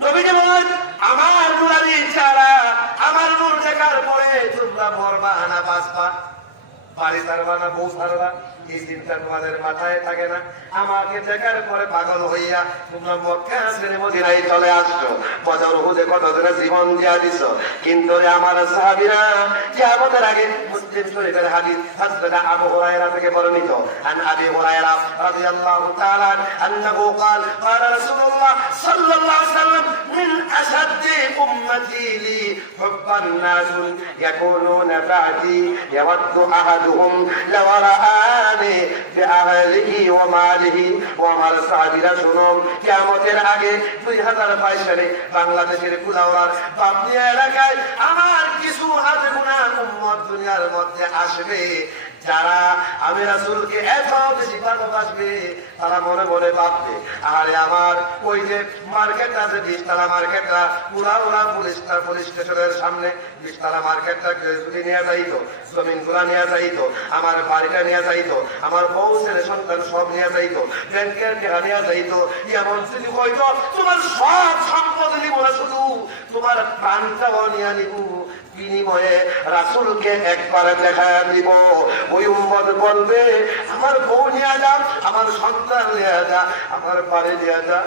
নবীজি বলেন, আমার নুরানি চেহারা, আমার নূর দেখার পরে তোমরা মরবা না বাঁচবা, বাড়ি ছাড়বা না বউ ছাড়বা, এই চিন্তা তোমাদের মাথায় থাকে না। আমাকে দেখার পরে পাগল হইয়া তোমরা মক্কা ছেড়ে মদিনায় চলে আসছো, বদর উহুদে কত জনে জীবন দিয়া দিছো। কিন্তু রে আমার সাহাবীরা, কিয়ামতের আগে মুসলিম শরীফের হাদিস হযরত আবু হুরায়রা থেকে বর্ণিত, আন আবি হুরায়রা রাদিয়াল্লাহু তাআলা আন্নাহু قال قال رسول الله صلى الله عليه وسلم من اشد امتي لي حب الناس يكونون بعدي يود احدهم لو رآني بأهله وماله। وامر সাহাবীরা শুনো, কিয়ামতের আগে 2022 সালে বাংলাদেশের কুলাউড়ার বাবলিয়া এলাকায় আমার কিছু হাতে গোনা উম্মত দুনিয়ার মধ্যে আসবে, যারা আমি রাসূলকে এত বেশি ভালোবাসবে, তারা মনে মনে ভাববে, আরে আমার ওই যে মার্কেট আছে 20 তলা মার্কেটটা, কুলাউড়া পুলিশ স্টেশনের সামনে 20 তলা মার্কেটটা যদি নিয়ে যাইতো, জমিনগুলা নিয়ে যাইতো, আমার বাড়িটা নিয়ে যাইতো, আমার বউ ছেলে সন্তান সব নিয়ে যাইতো, ব্যাংকের টাকা নিয়ে যাইতো, এমন যদি হইতো তোমার সব সম্পদ নিব না, শুধু তোমার প্রাণটাও নিয়ে নিব, বিনিময়ে রাসূলকে একবার দেখা দিব। ওই উম্মত বলবে, আমার বউ নিয়ে যা, আমার সন্তান নিয়ে যা, আমার বাড়ি নিয়ে যা,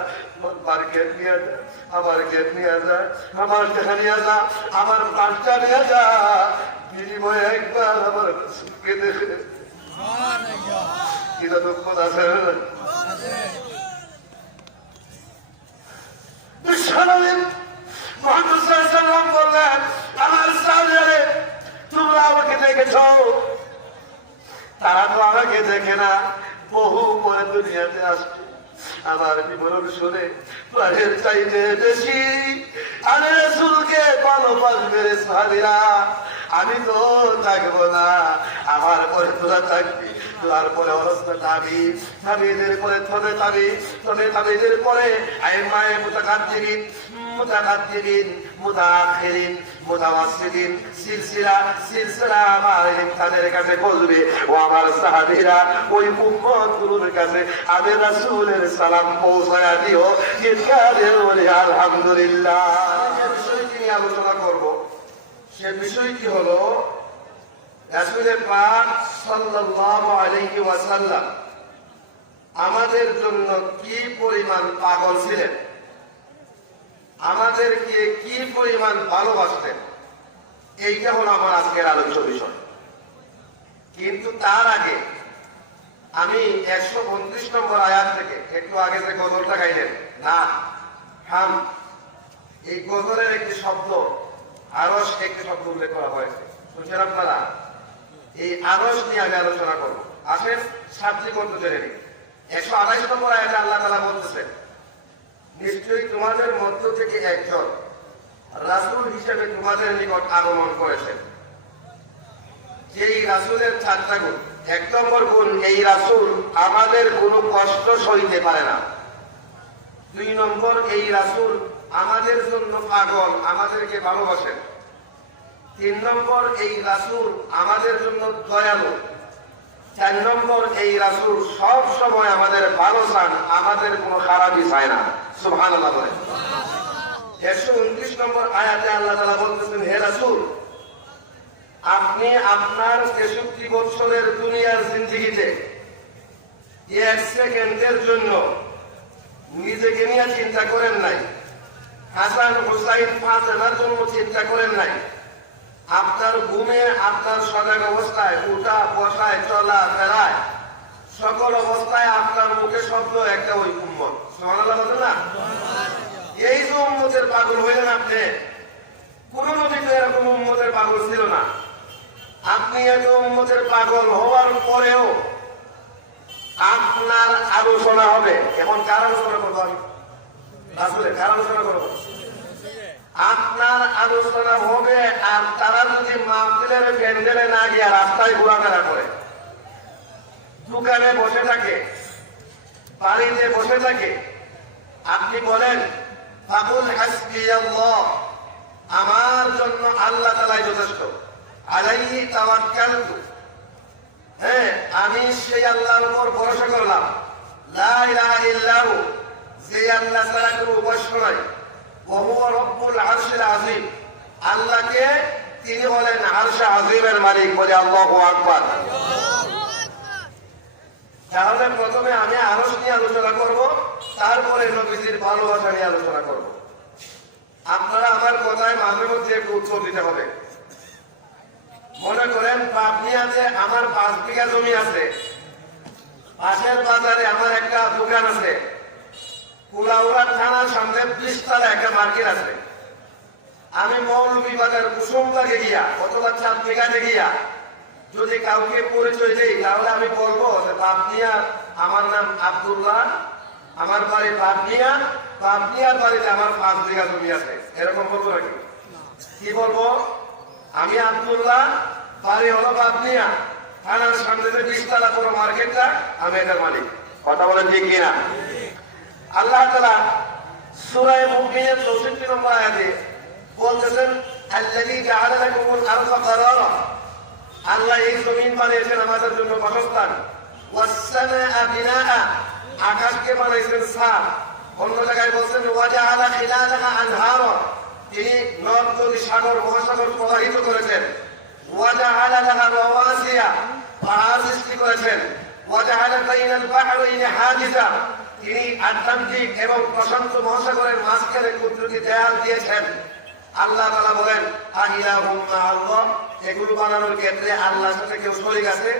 আমার গেট নিয়ে যা, আমার গেট নিয়ে যা, আমার টাকা নিয়ে যা, আমার প্রাণটা নিয়ে যা, বিনিময়ে একবার আমার রাসূলকে দেখে। এটা তো কোন আছে বিশ্বনবী মুহাম্মদ সাল্লাল্লাহু আলাইহি ওয়াসাল্লাম বললেন, আমার সাহাবীরা তোমরা আমাকে দেখেছো, তারা তো আমাকে দেখে না, বহু পরে দুনিয়াতে আসছে, আমার বিবরণ শুনে প্রাণের চাইতে বেশি আমি রাসূলকে ভালোবাসবে রে সাহাবীরা। আমি তো থাকবো না, আমার পরে তোরা থাকবি, তারপরে অবস্থা তাবি, তাবিদের পরে তবে তাবি, তবে তাবিদের পরে আইমায়ে মুতাকাদ্দিমিন, মুতাকাদ্দিমিন, মুতাআখিরিন, মুতাওয়াসসিতিন, সিলসিলা আমার তাদের কাছে পৌঁছবে। ও আমার সাহাবীরা, ওই উম্মতগুলোর কাছে আমি রাসূলের সালাম পৌঁছায়া দিও, চিৎকারে বলি আলহামদুলিল্লাহ। যে বিষয়টি নিয়ে আলোচনা করব, সে বিষয়টি হলো রাসূল পাক সাল্লাল্লাহু আলাইহি ওয়াসাল্লাম আমাদের জন্য কি পরিমাণ পাগল ছিলেন, আমাদেরকে কি পরিমাণ ভালোবাসতেন, এইটা হলো আমার আজকের আলোচ্য বিষয়। কিন্তু তার আগে আমি 129 নম্বর আয়াত থেকে, একটু আগে যে গজলটা গাইলেন না হাম, এই গজলের একটি শব্দ আরশ, একটি শব্দ উল্লেখ করা হয়েছে, শুনছেন আপনারা? এই আরশ নিয়ে আমি আলোচনা করবো। আসেন শাব্দিক অর্থ জেনে নিই। 128 নম্বর আয়াতে আল্লাহ তাআলা বলতেছেন, নিশ্চয়ই তোমাদের মধ্য থেকে একজন রাসূল হিসেবে তোমাদের নিকট আগমন করেছেন, যেই রাসূলের 4টা গুণ। 1 নম্বর গুণ, এই রাসূল আমাদের কোনো কষ্ট সইতে পারে না। 2 নম্বর, এই রাসূল আমাদের জন্য পাগল, আমাদেরকে ভালোবাসেন। 3 নম্বর, এই রাসূল আমাদের জন্য দয়ালু। 4 নম্বর, এই রাসূল সব সময় আমাদের ভালো চান, আমাদের কোনো খারাপই চায় না। সুবহানাল্লাহ বলে। 129 নম্বর আয়াতে আল্লাহ তাআলা বলতেছেন, হে রাসূল, আপনি আপনার 63 বছরের দুনিয়ার জিন্দেগিতে 1 সেকেন্ডের জন্য নিজেকে নিয়ে চিন্তা করেন নাই, হাসান হুসাইন ফাতেমার জন্য চিন্তা করেন নাই। আপনার ঘুমে, আপনার সজাগ অবস্থায়, উঠা বসায়, চলা ফেরায়, সকল অবস্থায় আপনার মুখে শব্দ একটা ওই উম্মত। সুবহানাল্লাহ বলেন না? এই যে উম্মতের পাগল হইলেন আপনি, কোন নবী তো এরকম উম্মতের পাগল ছিল না। আপনি এত উম্মতের পাগল হওয়ার পরেও আপনার আলোচনা হবে। এখন কার আলোচনা করবো আমি? আসলে কার আলোচনা করবো? আপনার আলোচনা হবে। আর তারা যদি মাহফিলের প্যান্ডেলে না গিয়ে রাস্তায় ঘোরাফেরা করে, দোকানে বসে থাকে, বাড়িতে বসে থাকে, আপনি বলেন ফাকুল হাসবিয়াল্লাহ, আমার জন্য আল্লাহ তাআলাই যথেষ্ট, আলাইহি তাওয়াক্কালতু, হ্যাঁ আমি সেই আল্লাহর উপর ভরসা করলাম, লা ইলাহা ইল্লাহু, যে আল্লাহ ছাড়া কোনো উপাস্য নাই, ওয়া হুয়া রব্বুল আরশিল আযীম, আল্লাহকে তিনি হলেন আরশে আযীমের মালিক। বলে আল্লাহু আকবার। তাহলে প্রথমে আমি আরশ নিয়ে আলোচনা করব, তারপরে নবীজির ভালোবাসা নিয়ে আলোচনা করব। আপনারা আমার কথায় মাঝে মধ্যে একটু উত্তর দিতে হবে। মনে করেন পাবনিয়াতে আমার 5 বিঘা জমি আছে, পাশের বাজারে আমার একটা দোকান আছে, কুলাউড়া থানার সামনে 20 তলা একটা মার্কেট আছে। আমি মৌলভীবাজার কুসুমবাগে গিয়া অথবা চাঁদবিঘাতে গিয়া যদি কাউকে পরিচয় দেই, তাহলে আমি বলবো যে পাবনিয়া, আমার নাম আব্দুল্লাহ, আমার বাড়ি পাবনিয়া, পাবনিয়ার বাড়িতে আমার 5 বিঘা জমি আছে, এরকম বলবো নাকি? কি বলবো? আমি আব্দুল্লাহ, বাড়ি হলো পাবনিয়া, থানার সামনে যে 20 তলা বড় মার্কেটটা, আমি এটার মালিক। কথা বলেন ঠিক কিনা? আল্লাহ তাআলা সূরা মুমিনের 64 নম্বর আয়াতে বলতেছেন, আল্লাযী জাআলা লাকুমুল আরদা কারারা, আল্লাহ এই জমিন বানিয়েছেন আমাদের জন্য বাসস্থান। ওয়াস সামাআ বিনাআ, আকাশকে বানাইছেন ছাদ। অন্য জায়গায় বলছেন ওয়া জাআলা খিলালাহা আনহারা, তিনি নদ নদী সাগর মহাসাগর প্রবাহিত করেছেন। ওয়া জাআলা লাহা রাওয়াসিয়া, পাহাড় সৃষ্টি করেছেন। ওয়া জাআলা বাইনাল বাহরাইনি হাজিজা, তিনি আটলান্টিক এবং প্রশান্ত মহাসাগরের মাঝখানে কুদরতি দেয়াল দিয়েছেন। আল্লাহ তাআলা বলেন, আইলাহুম মাআল্লাহ, এগুলো বানানোর ক্ষেত্রে আল্লাহর সাথে কেউ শরীক আছে?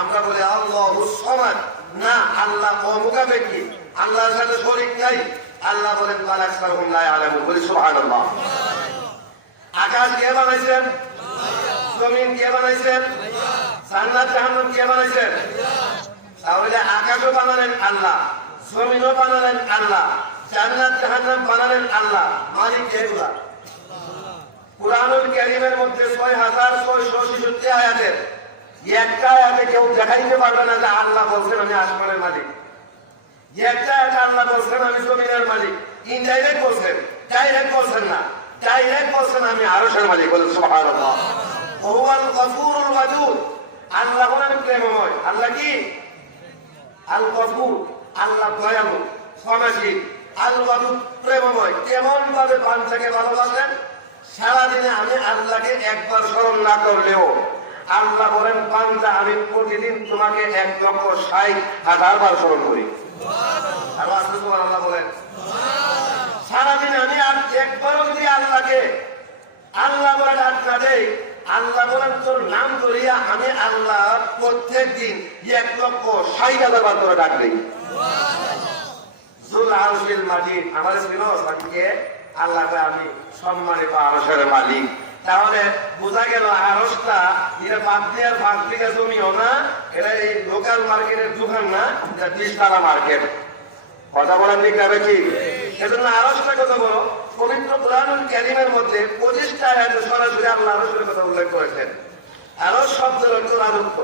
আমরা বলি আল্লাহুস সামাদ, না, আল্লাহ অমুখাপেক্ষী, আল্লাহর সাথে শরীক নাই। আল্লাহ বলেন বাল আকসারহুম লা ইয়ালামুন। বলি সুবহানাল্লাহ। আকাশ কে বানাইছেন? জমিন কে বানাইছেন? জান্নাত জাহান্নাম কে বানাইছেন? তাহলে আকাশও বানালেন আল্লাহ, জমিনও বানালেন আল্লাহ, জান্নাত জাহান্নাম বানালেন আল্লাহ। মালিক কে? এগুলা কুরআনুল কারীমের মধ্যে 6666 আয়াতের একটা আয়াতে কেউ দেখাইতে পারবে না যে আল্লাহ বলছেন আমি আসমানের মালিক। একটা আয়াতে আল্লাহ বলছেন আমি জমিনের মালিক। ইনডাইরেক্ট বলছেন, ডাইরেক্ট বলছেন না। ডাইরেক্ট বলছেন আমি আরশের মালিক। বলেন সুবহানাল্লাহ। ওহুয়াল গফুরুল ওয়াদুদ, আল্লাহ হলেন প্রেমময়। আল্লাহ কি? আল গফুর, আল্লাহ দয়ালু ক্ষমাশীল। আল ওয়াদুদ, প্রেমময়। কেমন ভাবে বান্দাকে ভালোবাসেন? সারাদিনে আমি আল্লাহকে একবার স্মরণ না করলেও আল্লাহ বলেন, বান্দা আমি প্রতিদিন তোমাকে 1,60,000 বার স্মরণ করি। আল্লাহ বলেন, সারাদিন আমি আর একবারও যদি আল্লাহকে আল্লাহ বলে ডাক না দেই, আল্লাহ বলেন তোর নাম ধরিয়া আমি আল্লাহ প্রত্যেক দিন 1,60,000 বার করে ডাক দিই। যুল আরশিল মাজিদ, আমাদের প্রিয় সাথীকে আল্লাহ আমি সম্মানিত আরশের মালিক। তাহলে বোঝা গেল আরশটা এটা পাবনিয়ার 5 বিঘা জমিও না, এটা এই লোকাল মার্কেটের দোকান না, এটা 20 তলা মার্কেট। কথা বলেন ঠিক না বেশি? এজন্য আরশটা কত বড়? পবিত্র কুরআনুল কারীমের মধ্যে 25টা আয়াতে সরাসরি আল্লাহ আরশের কথা উল্লেখ করেছেন। আরশ শব্দের অর্থ রাজত্ব।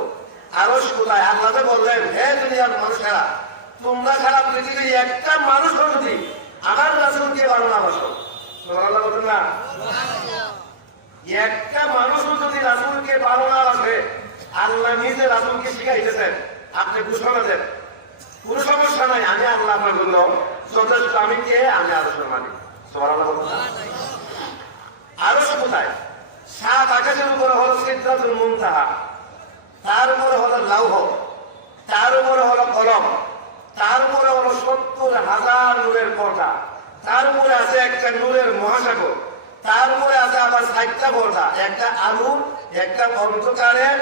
আরশ কোথায়? আল্লাহ বললেন, হে দুনিয়ার মানুষেরা, তোমরা সারা পৃথিবীর একটা মানুষ যদি আমার রাসূলকে ভালোবাসো, সুবহানাল্লাহ বলেন না? একটা মানুষও যদি রাসূলকে ভালো না বাসে, আল্লাহ নিজে রাসূলকে শিখাইতেছেন, আপনি ঘোষণা দেন কোনো সমস্যা নাই, আমি আল্লাহ আপনার জন্য যথেষ্ট। আমি কে? আমি আরশের মালিক। সুবহানাল্লাহ বলেন। আরশ কোথায়? 7 আকাশের উপরে হলো সিদরাতুল মুনতাহা, তার উপরে হলো লাউহ, তার উপরে হলো কলম, তার উপরে হলো 70,000 নূরের পর্দা, তার উপরে আছে একটা নূরের মহাসাগর, তার উপরে আছে আবার 4টা পর্দা, একটা আলুর, একটা অন্ধকারের,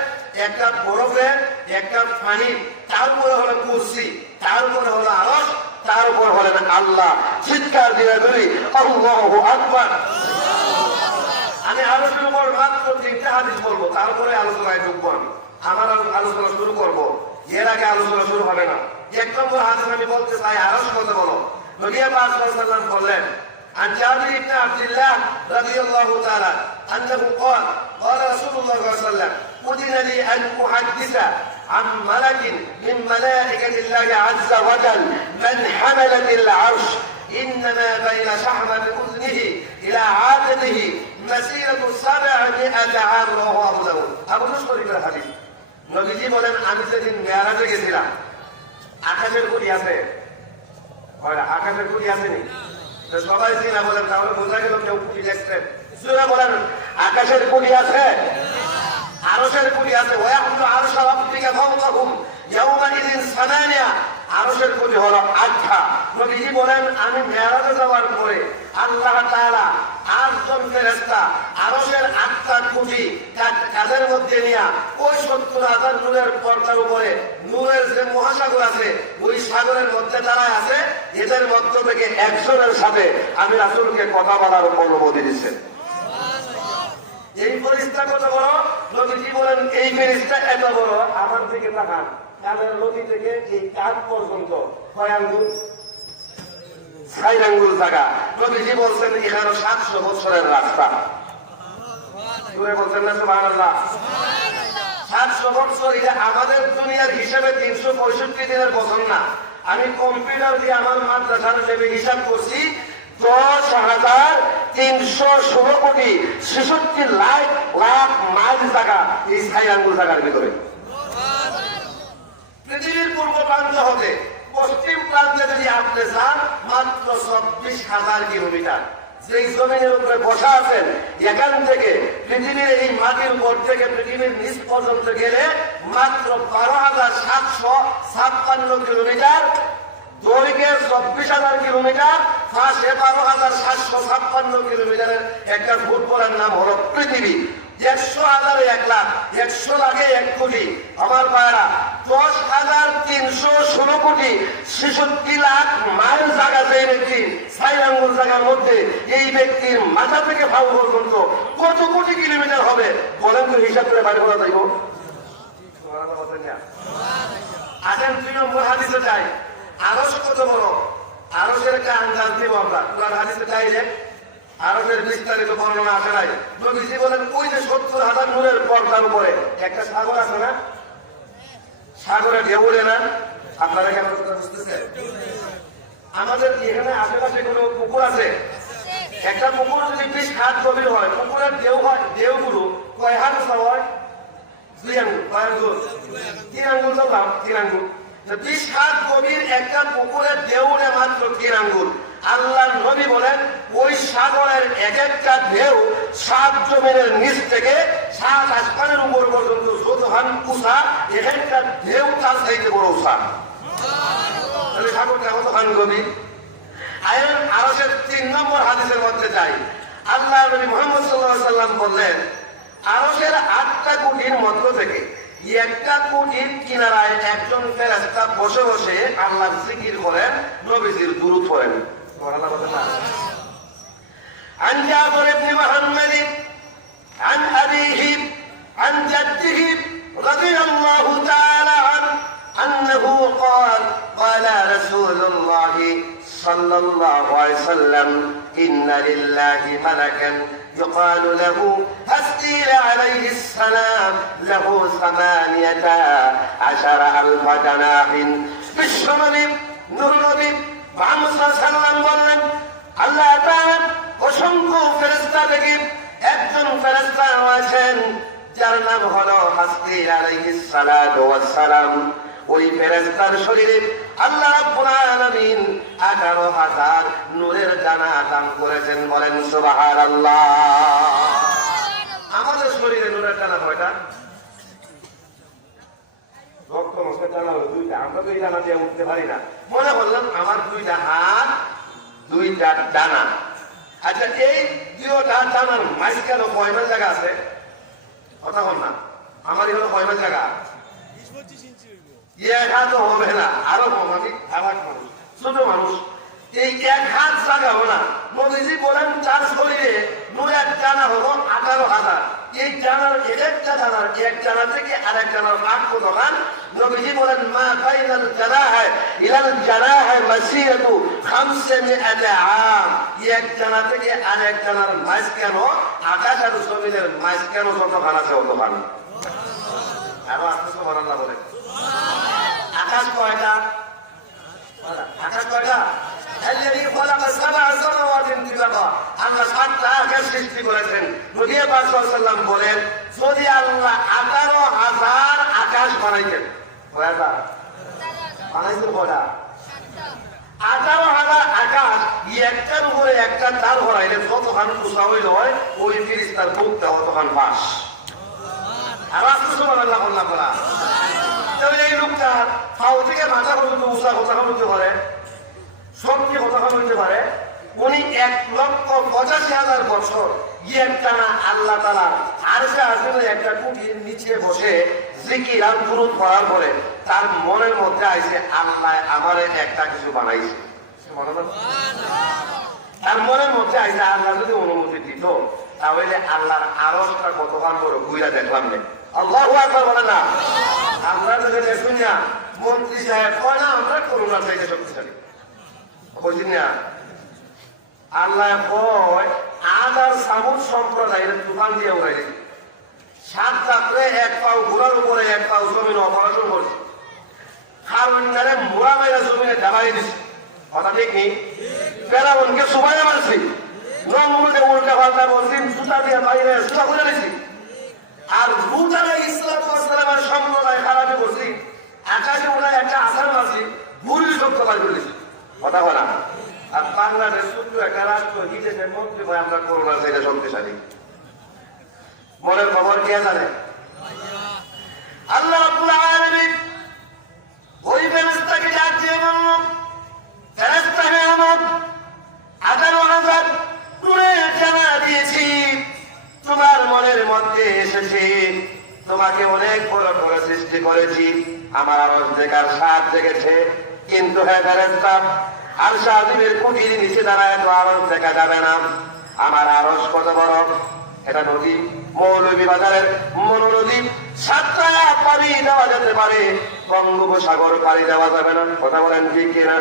একটা বরফের, একটা পানির, তার উপরে হলো কুরসি, তার উপরে হলো আরশ, তার উপর হলেন আল্লাহ। চিৎকার দিয়ে বলি আল্লাহু আকবার। আমি আরশের উপর মাত্র 3টা হাদিস বলবো, তারপরে আলোচনায় ঢুকবো। আমি আমার আলোচনা শুরু করবো, এর আগে আলোচনা শুরু হবে না। 1 নম্বর হাদিস আমি বলতে চাই, আরশ কত বলো? নবী পাক সাল্লাল্লাহু আলাইহি ওয়াসাল্লাম বললেন, عن جابر بن عبد الله رضي الله تعالى أنه قال قال رسول الله صلى الله عليه وسلم أذن لي أن أحدث عن ملك من ملائكة الله عز وجل من حملت العرش إنما بين شحمة أذنه إلى عاتقه مسيرة 700 عام رواه أبو داود। আবু দাউদ হাদিস। নবীজি বলেন, আমি যেদিন মেরাজে গেছিলাম, আকাশের খুঁটি আছে, আকাশের খুঁটি আসেনি, সবাই চিনা বলেন, তাহলে বোঝা কুটি দেখছেন? জোরে বলেন, আকাশের কুটি আছে, আরশের কুটি আছে। ওয়াহমু আরশা রাব্বিকা ফাওকাহুম ইয়াওমাইযিন সামানিয়া। আরশের কুটি হলো 8টা। নবীজি বলেন, আমি মেরাজে যাওয়ার পরে আল্লাহ তাআলা 8 জন ফেরেশতা আরশের 8টা কুটি কাঁধের মধ্যে নিয়ে ওই 70,000 নূরের পর্দার উপরে নূরের যে মহাসাগর আছে ওই সাগরের মধ্যে দাঁড়ায় আছে। এদের মধ্য থেকে একজনের সাথে আমি রাসূলকে কথা বলার অনুমতি দিচ্ছেন। এই ফেরেশতা কত বড়? নবীজি বলেন, এই ফেরেশতা এত বড়, আমার দিকে তাকান, কানের লতি থেকে এই কাঁধ পর্যন্ত কয় আঙ্গুল? 6 আঙ্গুল জায়গা। নবীজি বলছেন এখানে 700 বছরের রাস্তা। জোরে বলছেন না সুবহানাল্লাহ? 700 বছর, এটা আমাদের দুনিয়ার হিসাবে 365 দিনের বছর না। আমি কম্পিউটার দিয়ে আমার মাদ্রাসার হিসেবে হিসাব করছি, 10,316 কোটি 66 লাখ লাখ মাইল জায়গা এই 6 আঙ্গুল জায়গার ভিতরে। পৃথিবীর পূর্ব প্রান্ত হতে পশ্চিম প্রান্তে যদি আপনি যান, মাত্র 24,000 কিলোমিটার। যে জমিনের উপরে বসা আছেন, এখান থেকে পৃথিবীর এই মাটির উপর থেকে পৃথিবীর নিচ পর্যন্ত গেলে মাত্র 12,756 কিলোমিটার। দৈর্ঘ্যে 24,000 কিলোমিটার, ফাঁসে 12,756 কিলোমিটারের একটা ফুটবলের নাম হলো পৃথিবী। 100,000 1 লাখ, 100 লাখে 1 কোটি। আমার ভাইরা, 10,316 কোটি 66 লাখ মাইল জায়গা যে ব্যক্তি 6 আঙ্গুল জায়গার মধ্যে, এই ব্যক্তির মাথা থেকে পাও পর্যন্ত কত কোটি কিলোমিটার হবে বলেন তো, হিসাব করে বাড়ি বলা যাইব? আসেন 2 নম্বর হাদিসে যাই। আরশ কত বড়? আরশের একটা আন্দাজ দিব আমরা। কোরআন হাদিসে চাইলে আরশের বিস্তারিত বর্ণনা আসে নাই। নবীজি বলেন, ওই যে 70,000 নূরের পর্দার উপরে একটা সাগর আছে না, সাগরে ঢেউ ওঠে না? আপনারা কেন কথা বুঝতেছেন? আমাদের এখানে আশেপাশে কোনো পুকুর আছে? একটা পুকুর যদি 20 হাত গভীর হয়, পুকুরের ঢেউ হয়, ঢেউগুলো কয় হাত হয়? 2 আঙ্গুল। কয় আঙ্গুল? 3 আঙ্গুল। তো 3 আঙ্গুল। 20 হাত গভীর একটা পুকুরের ঢেউ ওঠে মাত্র 3 আঙ্গুল। আল্লাহর নবী বলেন, ওই সাগরের এক একটা ঢেউ 7 জমিনের নিচ থেকে 7 আসমানের উপর পর্যন্ত যতখান উঁচা, এক একটা ঢেউ তার চাইতে বড় উঁচা। তাহলে সাগরটা কতখান গভীর? আয়ের আরশের 3 নম্বর হাদিসের মধ্যে যাই। আল্লাহর নবী মুহাম্মদ সাল্লাল্লাহু আলাইহি ওয়াসাল্লাম বললেন, আরশের 8টা কোটির মধ্য থেকে একটা কোটির কিনারায় একজন ফেরেশতা বসে বসে আল্লাহর জিকির করেন, নবীজির দুরূদ পড়েন। সুবহানাল্লাহ বলেন না? عن جابر بن محمد عن أبيه عن جده رضي الله تعالى عنه أنه قال قال رسول الله صلى الله عليه وسلم إن لله ملكا يقال له هزيل عليه السلام له 18,000 جناح بالشمال নূর নবী মুহাম্মদ সাল্লাল্লাহু আলাইহি ওয়াসাল্লাম বললেন, আল্লাহ তাআলা অসংখ্য ফেরেশতা থেকে একজন ফেরেশতা আছেন যার নাম হলো হাসীল আলাইহিস সালাতু ওয়াস সালাম। ওই ফেরেশতার শরীরে আল্লাহ রাব্বুল আলামিন 18,000 নূরের দানা দান করেছেন। বলেন সুবহানাল্লাহ। আমাদের শরীরে নূরের দানা কয়টা? রক্ত মশলা দানা হলো 2টা। আমরা তো এই দানা দিয়ে উঠতে পারি না। মনে করলাম আমার 2টা হাত, 2টা ডানা। আচ্ছা, এই 2টা ডানার মাঝখানে কয় মাইল জায়গা আছে? কথা বল না। আমারই হলো কয় মাইল জায়গা? 20-25 ইঞ্চি হইব। 1 হাত হবে না, আরো কম। আমি আবার মানুষ, ছোট মানুষ, এই 1 হাত জায়গাও না। নবীজি বলেন, তার শরীরে নূরের ডানা হলো 18,000। এই ডানার একটা ডানার এক ডানা থেকে আরেক ডানার ভাগ কতখান? নবীজি বলেন, মা বাইনাল জানাহা ইলাল জানাহা মাসিরাতু 500 আম। এক ডানা থেকে আরেক ডানার মাঝখানে আকাশ আর জমিনের মাঝখানে যতখান আছে অতখান। আরো আপনি সুবহানাল্লাহ বলেন। আকাশ কয়টা? আকাশ কয়টা? الذي خلق 7 سماوات طباقا। আল্লাহ 7টা আকাশ সৃষ্টি করেছেন। নবী পাক সাল্লাল্লাহু আলাইহি ওয়াসাল্লাম বলেন, যদি আল্লাহ 18,000 আকাশ বানাইতেন, কয়টা বানাইতেন? কয়টা? 18,000 আকাশ একটার উপরে একটা তার ভরাইলে যতখান উঁচা হইল হয় ওই ফিরিস্তার বুকটা অতখান পাস। আর আসতে সুবহানাল্লাহ বললাম বলা। তবে এই লোকটা পাও থেকে মাথা পর্যন্ত উঁচা কথা বলতে পারে, সবকে কথা বলতে পারে। উনি 1,85,000 বছর একটানা আল্লাহ তাআলা আরশে আসলে একটা কুটির নিচে বসে জিকির আর দুরূদ পড়ার পরে তার মনের মধ্যে আইছে আল্লাহ আমারে একটা কিছু বানাইছে। তার মনের মধ্যে আইছে আল্লাহ যদি অনুমতি দিত তাহলে আল্লাহর আরশটা কতক্ষণ বড় ঘুরা দেখলাম না। আল্লাহু আকবার বলে না। আমরা যদি দেখুন না মন্ত্রী সাহেব কয় না আমরা করোনা থেকে শক্তিশালী বুঝি না। আল্লাহ কয় আদ আর সামুদ সম্প্রদায়ের তুফান দিয়ে উড়াই 7 রাত্রে 1 পাও ঘোড়ার উপরে 1 পাও জমিন অপারেশন করছে। খারুন্নারে মোড়া মেরা জমিনে দাবাই দিচ্ছে। কথা ঠিক নেই। ফেরাউনকে সুবাইয়া মারছি, নমরুদে উল্টা পাল্টা বলছি, জুতা দিয়ে বাইরে জুতা খুলে নিছি। আর লূত আলাইহিস সালামের সম্প্রদায় খারাপি করছি, আকাশে উড়ায় একটা আসার মারছি, ভুল শক্ত বার করে দিছি। কথা বলা। আর বাংলাদেশ ছোট্ট একটা রাষ্ট্র হিসেবে মন্ত্রী ভাই আমরা করোনা থেকে শক্তিশালী। মনের খবর কে জানে? আল্লাহ রাব্বুল আলামিন ওই ফেরেশতাকে ডাক দিয়ে বলল, ফেরেশতা হে আমার 18,000 নূরের জানা দিয়েছি, তোমার মনের মধ্যে এসেছে, তোমাকে অনেক বড় করে সৃষ্টি করেছি, আমার আরশ দেখার স্বাদ জেগেছে। কিন্তু হে ফেরেশতা আরশ আজিমের কুটির নিচে দাঁড়ায় তো আরশ দেখা যাবে না। আমার আরশ কত বড়, এটা নদী, মৌলভীবাজারের মনোনদী, 7টা পানি দেওয়া যেতে পারে, বঙ্গোপসাগর পানি দেওয়া যাবে না। কথা বলেন ঠিক কিনা?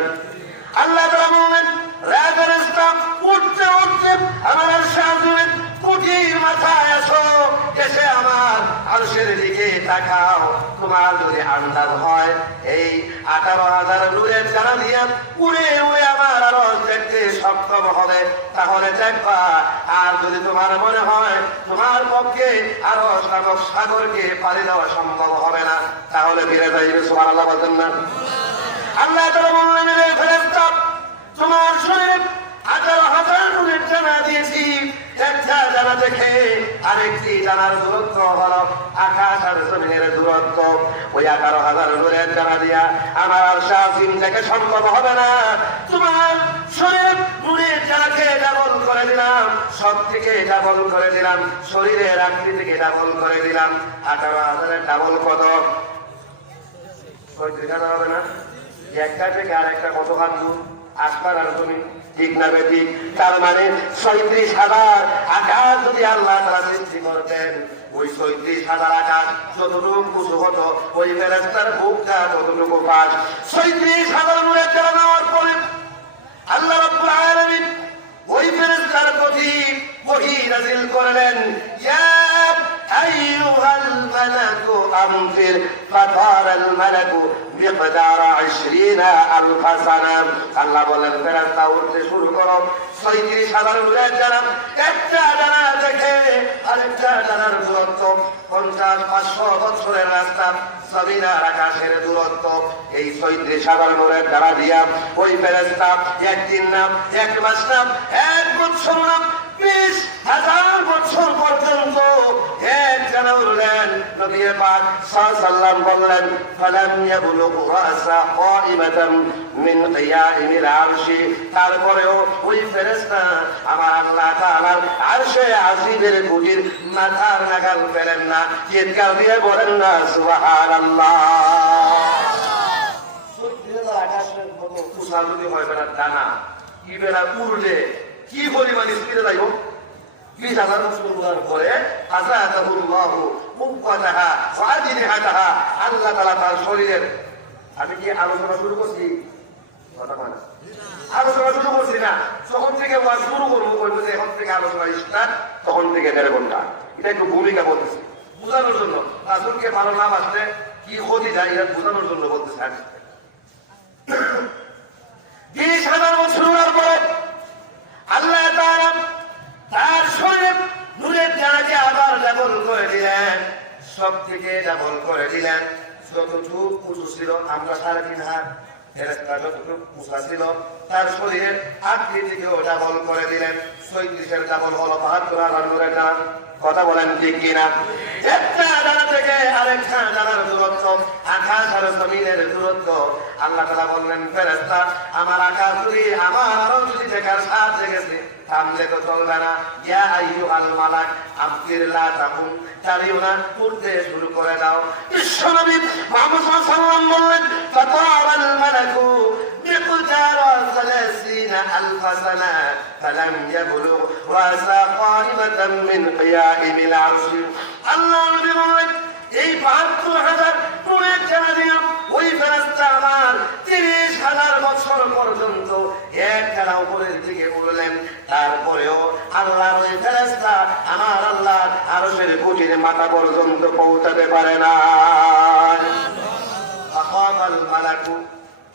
আল্লাহ তাআলা বলেন, রে ফেরেশতা উঠতে উঠতে আমার আরশ আজিমের কুটির মাথায় আসো, এসে আমার আরশের দিকে তাকাও। তোমার যদি আন্দাজ হয় এই 18,000 নূরের জানা দিয়া উড়ে উড়ে আমার আরশ দেখতে সক্ষম হবে তাহলে দেখবা। আর যদি তোমার মনে হয় তোমার পক্ষে আরশ নামক সাগরকে পাড়ি দেওয়া সম্ভব হবে না তাহলে ফিরে যাইবে। সুবহানাল্লাহ বলেন না। আল্লাহ তাআলা বললেন, রে ফেরেশতা তোমার শরীরে 18,000 নূরের জানা দিয়েছি, একটা জানা দেখে আরেকটি জানার দূরত্ব হলো আকাশ আর জমিনের দূরত্ব। ওই 18,000 নূরের জানা দিয়া আমার আরশ আজিম দেখে সম্ভব হবে না। তোমার শরীরের নূরের জানাকে ডাবল করে দিলাম, সব থেকে ডাবল করে দিলাম, শরীরের আকৃতিকে ডাবল করে দিলাম। 18,000 ডাবল কত? 36,000 হবে না? একটা থেকে আর একটা কত খান দূর? আসমান আর জমিন, ঠিক না বেঠিক? তার মানে 36,000 আকাশ যদি আল্লাহ তাআলা সৃষ্টি করতেন, ওই 36,000 আকাশ যতটুকু উঁচু হতো ওই ফেরেশতার বুকটা ততটুকু পাশ। 36,000 নূরের জানা নেওয়ার পরে আল্লাহ রাব্বুল আলামিন ওই ফেরেশতার প্রতি ওহী নাযিল করলেন, ইয়া আইয়ুহাল মালাকু আমতির ফাতারাল মালাকু বিকদারা 20,000 সানা। আল্লাহ বলেন, ফেরেশতা উঠতে শুরু করো। 36,000 নূরের জানা, একটা জানা দেখে আরেকটা জানার দূরত্ব 50-500 বছরের রাস্তা, জমিন আর আকাশের দূরত্ব। এই 36,000 নূরের জানা দিয়া ওই ফেরেশতা একদিন না, 1 মাস না, 1 বছর না, 20,000 বছর পর্যন্ত এক জানা উড়লেন। নবী পাক সাল্লাল্লাহু বললেন, ফালাম ইয়াবলুগু রাসা কাইমাতাম মিন কিয়ামিল আরশি। তারপরেও ওই ফেরেশতা আমার আল্লাহ তাআলার আরশে আজিমের কুটির মাথার নাগাল পেলেন না। চিৎকার দিয়ে বলেন না সুবহানাল্লাহ। আকাশের মতো উষা যদি হয় বেলা ডানা, কি বেলা উড়লে কি পরিমাণ স্পিডে যাইব? 20,000 বছর উড়ার পরে আযাতাহুল্লাহু মুবতাহা ওয়া আজনিহাতাহা, আল্লাহ তাআলা তার শরীরের, আমি কি আলোচনা শুরু করছি? কথা বলেন। আলোচনা শুরু করছি না, যখন থেকে ওয়াজ শুরু করবো বলবো যে এখন থেকে আলোচনা স্টার্ট, তখন থেকে 1.5 ঘন্টা। এটা একটু ভূমিকা বলতেছি বোঝানোর জন্য, রাসূলকে ভালো না বাসলে কি ক্ষতি যায় এটা বোঝানোর জন্য বলতেছি। 20,000 বছর উড়ার পরে আল্লাহ তাআলা তার শরীরে নূরের জানাকে আবার ডাবল করে দিলেন, সব থেকে ডাবল করে দিলেন। যতটুকু উঁচু ছিল আমরা 3.5 হাত, ফেরেশতা যতটুকু উঁচা ছিল তার শরীরের আকৃতিকে ডাবল করে দিলেন। 36-এর ডাবল হলো 72,000 নূরের ডানা। কথা বলেন ঠিক কিনা? একটা ডানা থেকে আরেকটা ডানার দূরত্ব আকাশ আর জমিনের দূরত্ব। আল্লাহ তাআলা বললেন, ফেরেশতা আমার আকাশ যদি আমার আরো যদি দেখার সাথ জেগেছে থামলে তো চলবে না। ইয়া আইয়ুহাল মালাক আবদির লা তাকুম, চালিও না, উঠতে শুরু করে দাও। বিশ্বনবী মুহাম্মদ সাল্লাল্লাহু আলাইহি ওয়াসাল্লাম বললেন, ফাতারাল মালাকু بقدر 30,000 سنة فلم يبلغ رأسا قائمة من قيام العرش। আল্লাহ নবী বলেন, এই 72,000 নূরের ডানা দিয়া ওই ফেরেশতা আমার 30,000 বছর পর্যন্ত এক ডানা উপরের দিকে উড়লেন। তারপরেও আল্লাহর ওই ফেরেশতা আমার আল্লাহর আরশের কুটির মাথা পর্যন্ত পৌঁছাতে পারে না। আকামাল মালাকু,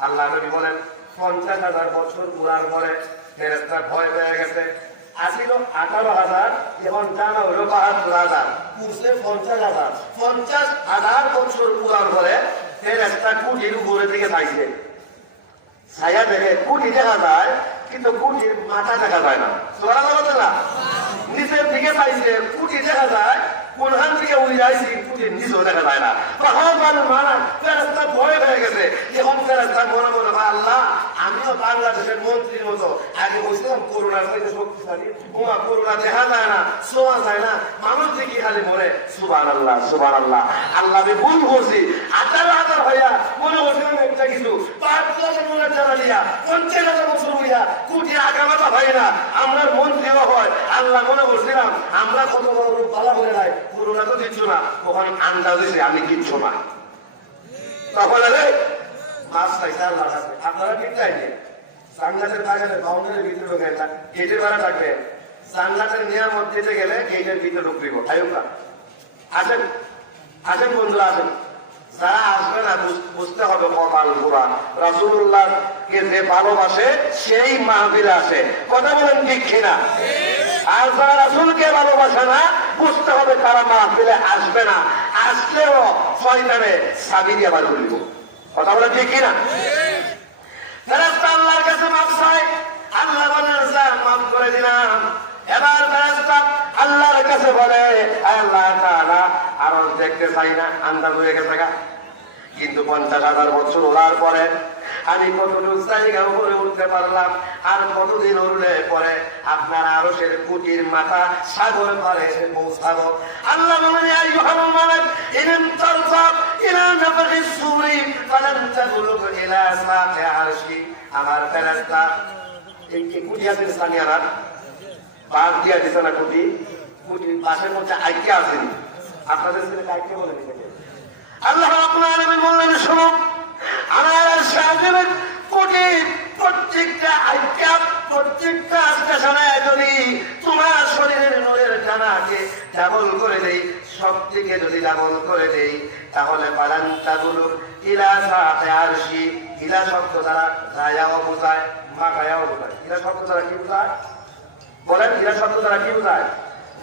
আল্লাহ নবী বলেন 50,000 বছর পুরার পরে ফেরেশতা ভয় পেয়ে গেছে। আসিল 18,000, এখন জানা হলো 72,000, পুরুষে 50,000। 50,000 বছর পুরার পরে ফেরেশতা কুটির উপরের দিকে চাইছে। ছায়া দেখে কুটি দেখা যায় কিন্তু কুটির মাথা দেখা যায় না। সুবহানাল্লাহ বলতে না, নিচের দিকে চাইছে কুটি দেখা যায়, কোনখান থেকে উড়ে যাইছি কুটির নিচেও দেখা যায় না। ফেরেশতা ভয় হয়ে গেছে। এখন ফেরেশতা মনে মনে ভাই, আল্লাহ আমিও বাংলাদেশের মন্ত্রীর মতো আগে বলছিলাম করোনার হয়তো শক্তিশালী, ওমা করোনা দেখা যায় না, ছোঁয়া যায় না, মানুষ দেখি খালি মরে। সুবহানাল্লাহ সুবহানাল্লাহ, আল্লাহ আমি ভুল করছি। 18,000 হইয়া মনে করছিলাম একটা কিছু 5,000 মনের জানা দিয়া 50,000 বছর হইয়া কুটি আগামাতা হয় না, আমরা মন্ত্রীও হয়। আল্লাহ মনে করছিলাম আমরা কত বড় রূপ পালা করে নাই, করোনা তো কিচ্ছু না। তখন আন্দাজ দিয়েছে আমি কিচ্ছু না। তখন মাছ চাইছে আল্লাহ কাছে, আপনারা ঠিক চাইলে সাংঘাতের বাগানের বাউন্ডারির ভিতরে ঢোকে না, গেটের বেড়া থাকবে। সাংঘাতের নিয়ামত দিতে গেলে গেটের ভিতরে ঢুকবিব। আয়ুকা আসেন, আসেন বন্ধুরা আসেন। যারা আসবে না বুঝতে হবে কপাল পুরা। রাসূলুল্লাহকে যে ভালোবাসে সেই মাহফিলে আসে। কথা বলেন ঠিক কিনা? আর যারা রাসূলকে ভালোবাসে না বুঝতে হবে তারা মাহফিলে আসবে না। আসলেও শয়তানে চাবি দিয়ে বার করে দিব। কথা বলেন ঠিক কিনা? ফেরেশতা আল্লাহর কাছে মাফ চায়, আল্লাহ বলেন স্যার মাফ করে দিলাম। এবার ফেরেশতা আল্লাহর কাছে বলে, আল্লাহ তাআলা আরো দেখতে চাই না, আন্দাজ হয়ে গেছে গা। কিন্তু 50,000 বছর ওড়ার পরে আমি কতটুকু জায়গা উপরে উঠতে পারলাম, আর কতদিন উড়লে পরে আপনার আরশের কুটির মাথা সাগর পারে এসে পৌঁছাবো। আল্লাহ বলেন, আইয়ুহাল মালাক ইন তারফাব ইলা নাফখিস সূরি ফালান তাবলুগ ইলা সাকি আরশি। আমার ফেরেশতা এই কুটি আছে সানিয়ারা বাদ দিয়া দিছে না, কুটি কুটির পাশের মধ্যে আইকে আসেনি। আপনাদের ছেলে আইকে বলে দিতে আল্লাহ রাব্বুল আলামিন বললেন, শোনো আমার সাহায্যের কোটি প্রত্যেকটা আইকা প্রত্যেকটা স্টেশনে যদি তোমার শরীরের নূরের ডানাকে ডাবল করে দেই, শক্তিকে যদি ডাবল করে দেই, তাহলে পালান তাগুলো ইলা সাথে আরশি। ইলা শব্দ দ্বারা রায়াও বোঝায়, মাকায়াও বোঝায়। ইলা শব্দ দ্বারা কি বোঝায় বলেন? ইলা শব্দ দ্বারা কি বোঝায়?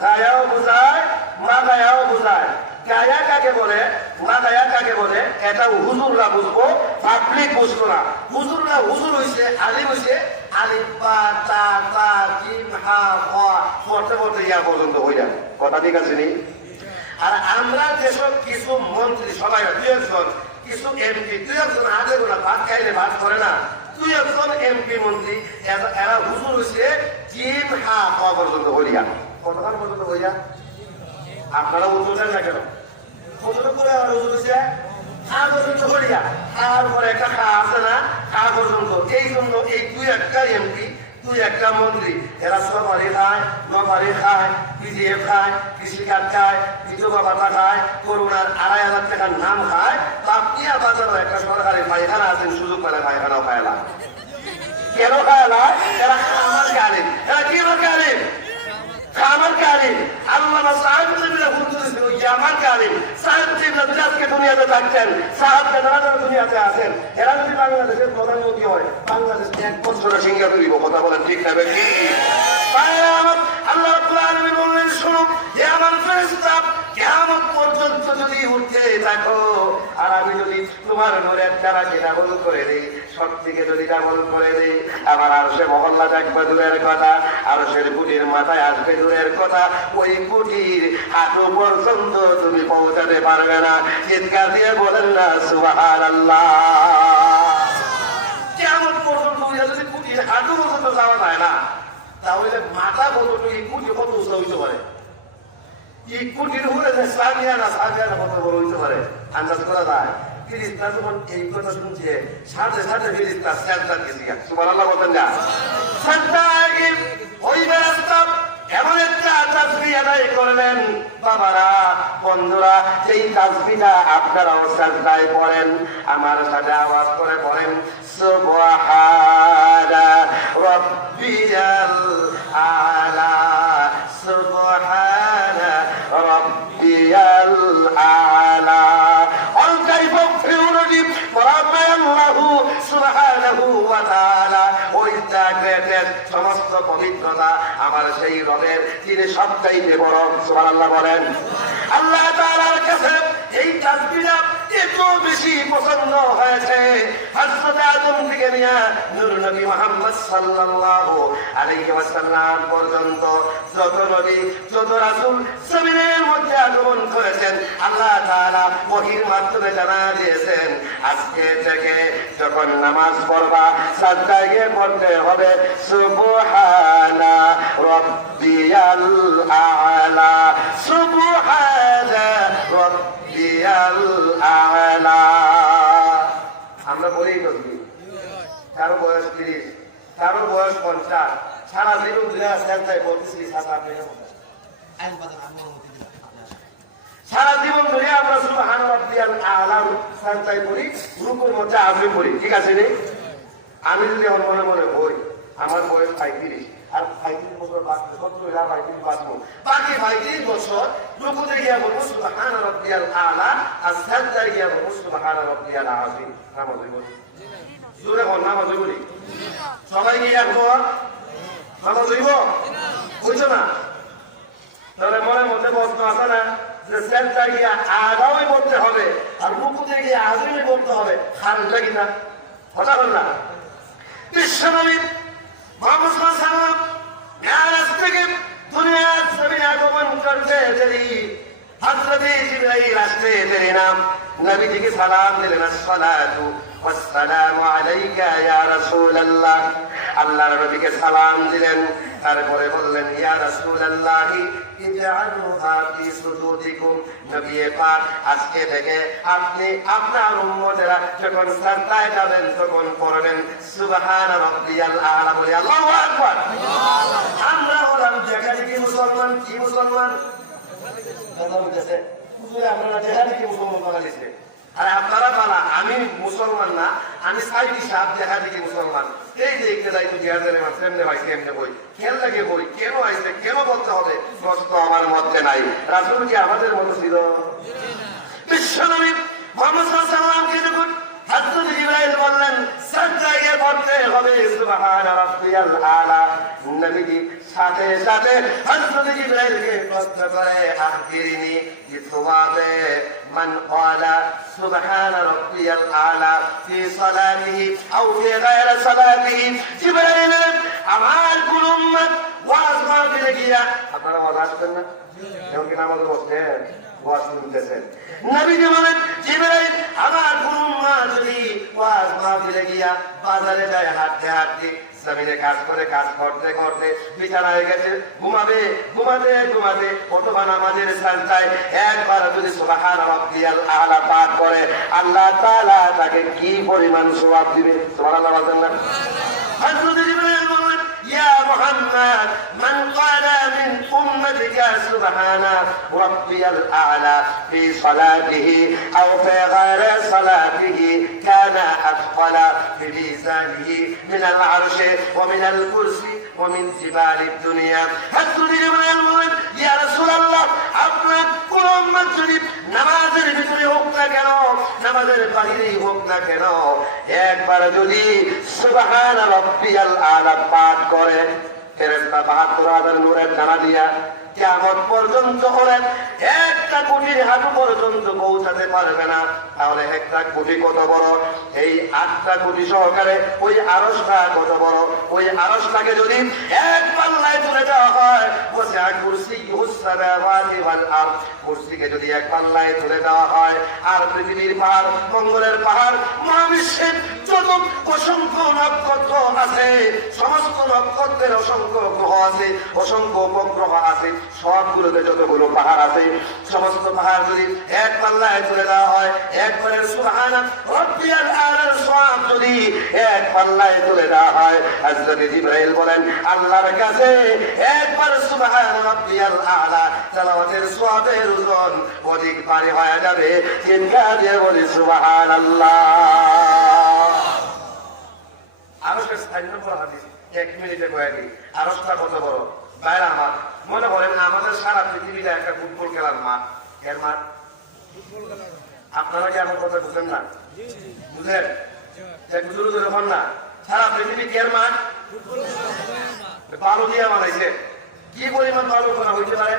গায়াও বোঝায়, মাকায়াও বোঝায়। গায়া কাকে বলে, মাগায়া কাকে বলে, এটা হুজুররা বুঝবো, পাবলিক বুঝবো না। হুজুররা হুজুর হইছে, আলিম হইছে আলিফ বা তা তা জিম হা খ পড়তে পড়তে ইয়া পর্যন্ত হয়ে যাবে। কথা ঠিক আছে নি? আর আমরা যেসব কিছু মন্ত্রী সবাই 2-1 কিছু এমপি 2-1 আগে বলা ভাত খাইলে ভাত করে না, 2-1 এমপি মন্ত্রী এরা হুজুর হইছে জিম হা খ পর্যন্ত হয়ে যাবে। কতক্ষণ পর্যন্ত হয়ে যায়? আপনারা উত্তর দেন না কেন? কতটা করে আর ওজন হচ্ছে খা পর্যন্ত হলিয়া, খাওয়ার পরে একটা খা আছে না, খা পর্যন্ত। এই জন্য এই 2-1 এমপি 2-1 মন্ত্রী এরা সরকারি খায়, নবারি খায়, পিজিএফ খায়, কৃষিকাজ খায়, বিধবা ভাতা খায়, করোনার 2,500 টাকার নাম খায়। পাপিয়া বাজারও একটা সরকারি পায়খানা আছেন, সুযোগ পেলে পায়খানাও খায় না। কেন খায় না? এরা খামার কালীন। এরা কি কালীন? খামার কালীন। আল্লাহ সাহেব বলতেছিল ইয়ামান কালীন সাহেব যে আজকে দুনিয়াতে থাকছেন, সাহেব দুনিয়াতে আছেন, এরা যদি বাংলাদেশের প্রধানমন্ত্রী হয়, বাংলাদেশ 1 বছরে সিঙ্গাপুর দিব। কথা বলেন ঠিক না? আল্লাহ রাব্বুল আলামিন বললেন, শোনো হে আমার ফেরেশতা, কিয়ামত পর্যন্ত যদি উঠতে থাকো, আর আমি যদি তোমার নূরের দ্বারাকে ডাবল করে দিই, শক্তিকে যদি ডাবল করে দিই, আমার আরশে মহল্লা থাকবে দূরের কথা, আরশের কুটির মাথায় আসবে দূরের কথা, ওই কুটির হাঁটু পর্যন্ত তুমি পৌঁছাতে পারবে না। চিৎকার দিয়ে বলেন না সুবহানাল্লাহ। কেমন পর্যন্ত যদি কুটির হাঁটু পর্যন্ত যাওয়া যায় না, তাহলে মাথা পর্যন্ত এই কুটি কত উঁচা হইতে পারে? এই কুটির উপরে যে সামিয়ানা কত বড় হইতে পারে আন্দাজ করা যায়? ফিরিস্তা যখন এই কথা শুনছে, সাথে সাথে ফিরিস্তা সেজদার গেছে। সুবহানাল্লাহ বলেন না? সেজদা আগে ওই বেরেস্তা এমন একটা তাসবিহ আদায় করলেন। বাবারা, বন্ধুরা, সেই তাসবিহটা আপনারাও সেজদায় পড়েন, আমার সাথে আওয়াজ করে পড়েন, সুবহানা রাব্বিয়াল আলা, সুবহানা রাব্বিয়াল আলা। সমস্ত পবিত্রতা আমার সেই রবের, তিনি সবচাইতে বড়। সুবহানাল্লাহ বলেন। আল্লাহ তাআলার কাছে এই তাসবিহটা এত বেশি পছন্দ হয়েছে, হযরত আদম থেকে নিয়ে নূর নবী মুহাম্মদ সাল্লাল্লাহু আলাইহি ওয়াসাল্লাম পর্যন্ত যত নবী, যত রাসূল জমিনের মধ্যে আগমন করেছেন, আল্লাহ তাআলা ওহীর মাধ্যমে জানা দিয়েছেন, আজকে থেকে যখন নামাজ পড়বা, সাজদায় গিয়ে পড়তে হবে সুবহানা রাব্বিয়াল আলা, সুবহানা রাব্বিয়াল আলা। আমরা বলি তসবিহ, কারো বয়স 30, কারো বয়স 50, সারা জীবন দুনিয়া সেজদায় বলতেছি, সারা জীবন ধরে আমরা সুবহান রাব্বিয়াল আলা সেজদায় পড়ি, রুকুর মধ্যে আজমি পড়ি, ঠিক আছে নি? আমি যদি এখন মনে মনে হই, আমার বয়স 35, আর 35 বছর বাঁচতে, 35 বাঁচবো, বাকি 35 বছর রুকুতে গিয়া বলবো সুবহান রাব্বিয়াল আলা, আর সেজদায় গিয়া বলবো সুবহান রাব্বিয়াল আযীম। নামাজ হইব, জোরে বল, নামাজ হইব। সবাই গিয়ে একবার নামাজ হইব, বুঝছো না? তাহলে মনের মধ্যে প্রশ্ন আসে না যে সেজদায় গিয়া আদাওই বলতে হবে আর রুকুতে গিয়ে আযীমই বলতে হবে, খারাপটা কিনা? কথা বল না। বিশ্বনবী মুহাম্মদ সাল্লাল্লাহু আলাইহি ওয়াসাল্লাম মেরাজ থেকে দুনিয়ার জমিনে আগমন করতে দেরি, হযরত জিবরাইল আসতে দেরি না, নবীজিকে সালাম দিলেন, আসসালাতু ওয়াসসালামু আলাইকা ইয়া রাসূলুল্লাহ। আল্লাহর নবীকে সালাম দিলেন, তারপরে বললেন, ইয়া রাসূলুল্লাহ ইজআলুহা ফি সুদুদিকুম। নবী পাক, আজকে থেকে আপনি আপনার উম্মতেরা যখন সাজদায় যাবেন তখন পড়বেন সুবহান রাব্বিয়াল আলা বলে। আল্লাহু আকবার। আমরা হলাম যেখানে কি মুসলমান, কি মুসলমান কথা বলতেছে, আপনারা যেখানে কি মুসলমান বানাইছে, আর আপনারা বলা আমি মুসলমান না, আমি সাইদি সাহেব দেখা দেখি মুসলমান। এই যে একটু দায়িত্ব দেওয়া যায় না, কেমনে ভাই কেমনে বই, খেল লাগে বই, কেন আইছে, কেন বলতে হবে, প্রশ্ন আমার মধ্যে নাই। রাসূল কি আমাদের মতো ছিল? বিশ্বনবী মুহাম্মদ সাল্লাল্লাহু আলাইহি ওয়াসাল্লামকে যখন হযরত জিবরাইল বললেন সাজদায় গিয়ে পড়তে হবে সুবহান রাব্বিয়াল আলা, নবীজি সাথে সাথে হযরত জিবরাইলকে প্রশ্ন করে, আখবিরনি বিসওয়াবে মান ক্বালা সুবহান রাব্বিয়াল আলা ফি সালাতিহি আও ফি গায়রি সালাতিহি। জিবরাইল আমার কোন উম্মত ওয়াজ মাহফিলে গিয়া, আপনারা ওয়াজ আসবেন না, এখন কি নামাজ পড়ছেন, ওয়াজ শুনতেছেন, নবীজি বলেন জিবরাইল আমার কোন উম্মত যদি ওয়াজ মাহফিলে গিয়া, বাজারে যায় হাঁটতে হাঁটতে, জমিনে কাজ করে, কাজ করতে করতে বিছানায় গেছে, ঘুমাবে ঘুমাতে ঘুমাতে অথবা নামাজের সাজদায় একবার যদি সুবহান রাব্বিয়াল আলা পাঠ করে, আল্লাহ তাআলা তাকে কি পরিমাণ সওয়াব দিবে। সুবহানাল্লাহ বলেন না? হযরত জিবরাইল বলেন, ইয়া মুহাম্মদ মান ক্বালা মিন উম্মতিকা সুবহানা রাব্বিয়াল আলা ফি সালাতিহি আও ফি গায়রি সালাতিহি কানা আথqala ফি মিজানিহি মিনাল আরশি ওয়া মিনাল কুরসি ওয়া মিন জিবালিদ দুনিয়া। হযরত জিবরাইল বলেন, ইয়া রাসূলুল্লাহ, আপনার কোন উম্মত যদি নামাজের ভিতরে হোক না কেন, নামাজের বাইরেই হোক না কেন, একবার যদি সুবহান রাব্বিয়াল আলা পাঠ করে, ফেরেশতা ৭২,০০০ নূরের ডানা দিয়া কিয়ামত পর্যন্ত হলেন 1 কোটি হাঁটু পর্যন্ত পৌঁছাতে পারবে না। তাহলে 1 কোটি কত বড়? এই 8 কোটি সহকারে ওই আরশটা কত বড়? ওই আরশটাকে যদি এক পাল্লায় তুলে দেওয়া হয়, ওয়াসিআ কুরসিয়ুস সামাওয়াতি ওয়াল আরদ, কুরসিকে যদি এক পাল্লায় তুলে দেওয়া হয়, আর পৃথিবীর পাহাড়, মঙ্গলের পাহাড়, মহাবিশ্বের যত অসংখ্য নক্ষত্র আছে, সমস্ত নক্ষত্রের অসংখ্য গ্রহ আছে, অসংখ্য উপগ্রহ আছে, সবগুলোতে যতগুলো পাহাড় আছে, সমস্ত পাহাড় যদি এক পাল্লায় তুলে দেওয়া হয়, একবারের সুবহানা রাব্বিয়াল আলার সওয়াব যদি এক পাল্লায় তুলে দেওয়া হয়, হযরত জিবরাইল বলেন আল্লাহর কাছে একবার সুবহানা রাব্বিয়াল আলা তেলাওয়াতের সওয়াবের ওজন অধিক ভারী হয়ে যাবে। চিৎকার দিয়ে বলি সুবহানাল্লাহ। আরশের 4 নম্বর হাদিস 1 মিনিটে কয়ে দিই। আরশটা কত বড়? বাইরে আমার মনে করেন আমাদের সারা পৃথিবীটা একটা ফুটবল খেলার মাঠ। এর মাঠ আপনারা কি আমার কথা বুঝেন না? বুঝেন? একটু জোরে জোরে বল না। সারা পৃথিবী কের মাঠ? বালু দিয়ে বানাইছে। কি পরিমাণ বালু করা হইতে পারে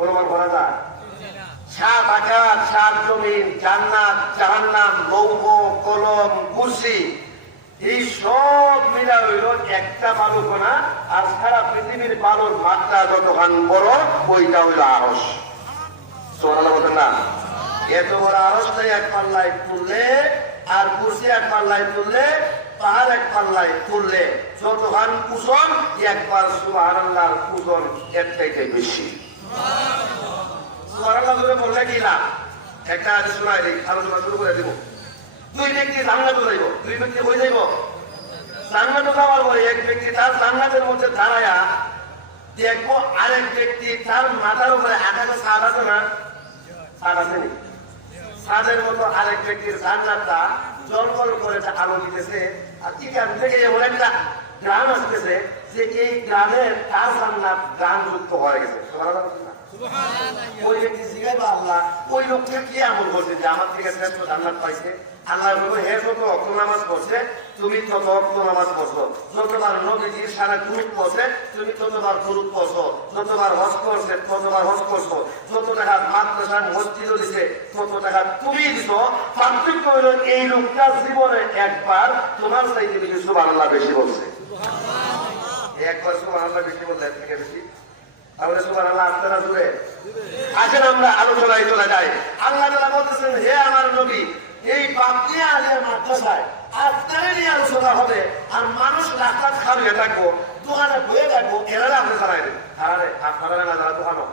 অনুমান করা যায়? 7 আকাশ, 7 জমিন, জান্নাত, জাহান্নাম, লৌহ, কলম, কুরসি, এই সব মিলা হইল একটা বালু কণা। আর সারা পৃথিবীর বালুর মাত্রা যতখান বড়, ওইটা হইল আরশ। সুবহানাল্লাহ বলেন না? এত বড় আরশটাই এক পাল্লায় তুললে, আর কুরসি এক পাল্লায় তুললে, পাহাড় এক পাল্লায় তুললে যতখান ওজন, একবার সুবহানাল্লাহর ওজন এর থেকে বেশি। সুবহানাল্লাহ বললে কি লাভ? একটা শোনাই দিই, আলোচনা শুরু করে দিব। 2 ব্যক্তি জান্নাতে যাইব, 2 ব্যক্তি হয়ে যাইব জান্নাতে যাওয়ার পরে এক ব্যক্তি তার জান্নাতের মধ্যে দাঁড়ায়া দেখবো আরেক ব্যক্তি তার মাথার উপরে আকাশে ছাদ আছে না? ছাদ আছে নি? ছাদের মতো আরেক ব্যক্তির জান্নাতটা জলজল করে আলো দিতেছে। আর এখান থেকে এমন একটা গ্রাম আসতেছে যে এই গ্রামের তার জান্নাত গ্রামযুক্ত হয়ে গেছে। ওই ব্যক্তি জিজ্ঞাসা আল্লাহ ওই লোকটা কি এমন করছে যে আমার থেকে শ্রেষ্ঠ জান্নাত পাইছে? আল্লাহ বলবো হে যত অক্ত নামাজ পড়ছে তুমি তত অক্ত নামাজ পড়ছো, যতবার নবীজির সারা গ্রুপ পড়ছে তুমি ততবার গ্রুপ পড়ছো, যতবার হজ করছে ততবার হজ করছো, যত টাকা মাদ্রাসার মসজিদ দিছে তত টাকা তুমি দিছ। পার্থক্য হইল এই লোকটা জীবনে একবার তোমার চাইতে বেশি সুবহানাল্লাহ বেশি বলছে। একবার সুবহানাল্লাহ বেশি বললে এর থেকে বেশি। তাহলে সুবহানাল্লাহ আপনারা জুড়ে আসেন আমরা আলোচনায় চলে যাই। আল্লাহ তাআলা বলতেছেন হে আমার নবী, এই বাপনিয়া আলিয়া মাদ্রাসায় আপনারা নিয়ে আলোচনা হবে, আর মানুষ রাস্তা খাবিয়ে থাকবো, দোকানে বয়ে থাকবো, এরা আপনি ছাড়াই দেন। তারা আপনারা না যারা দোকানো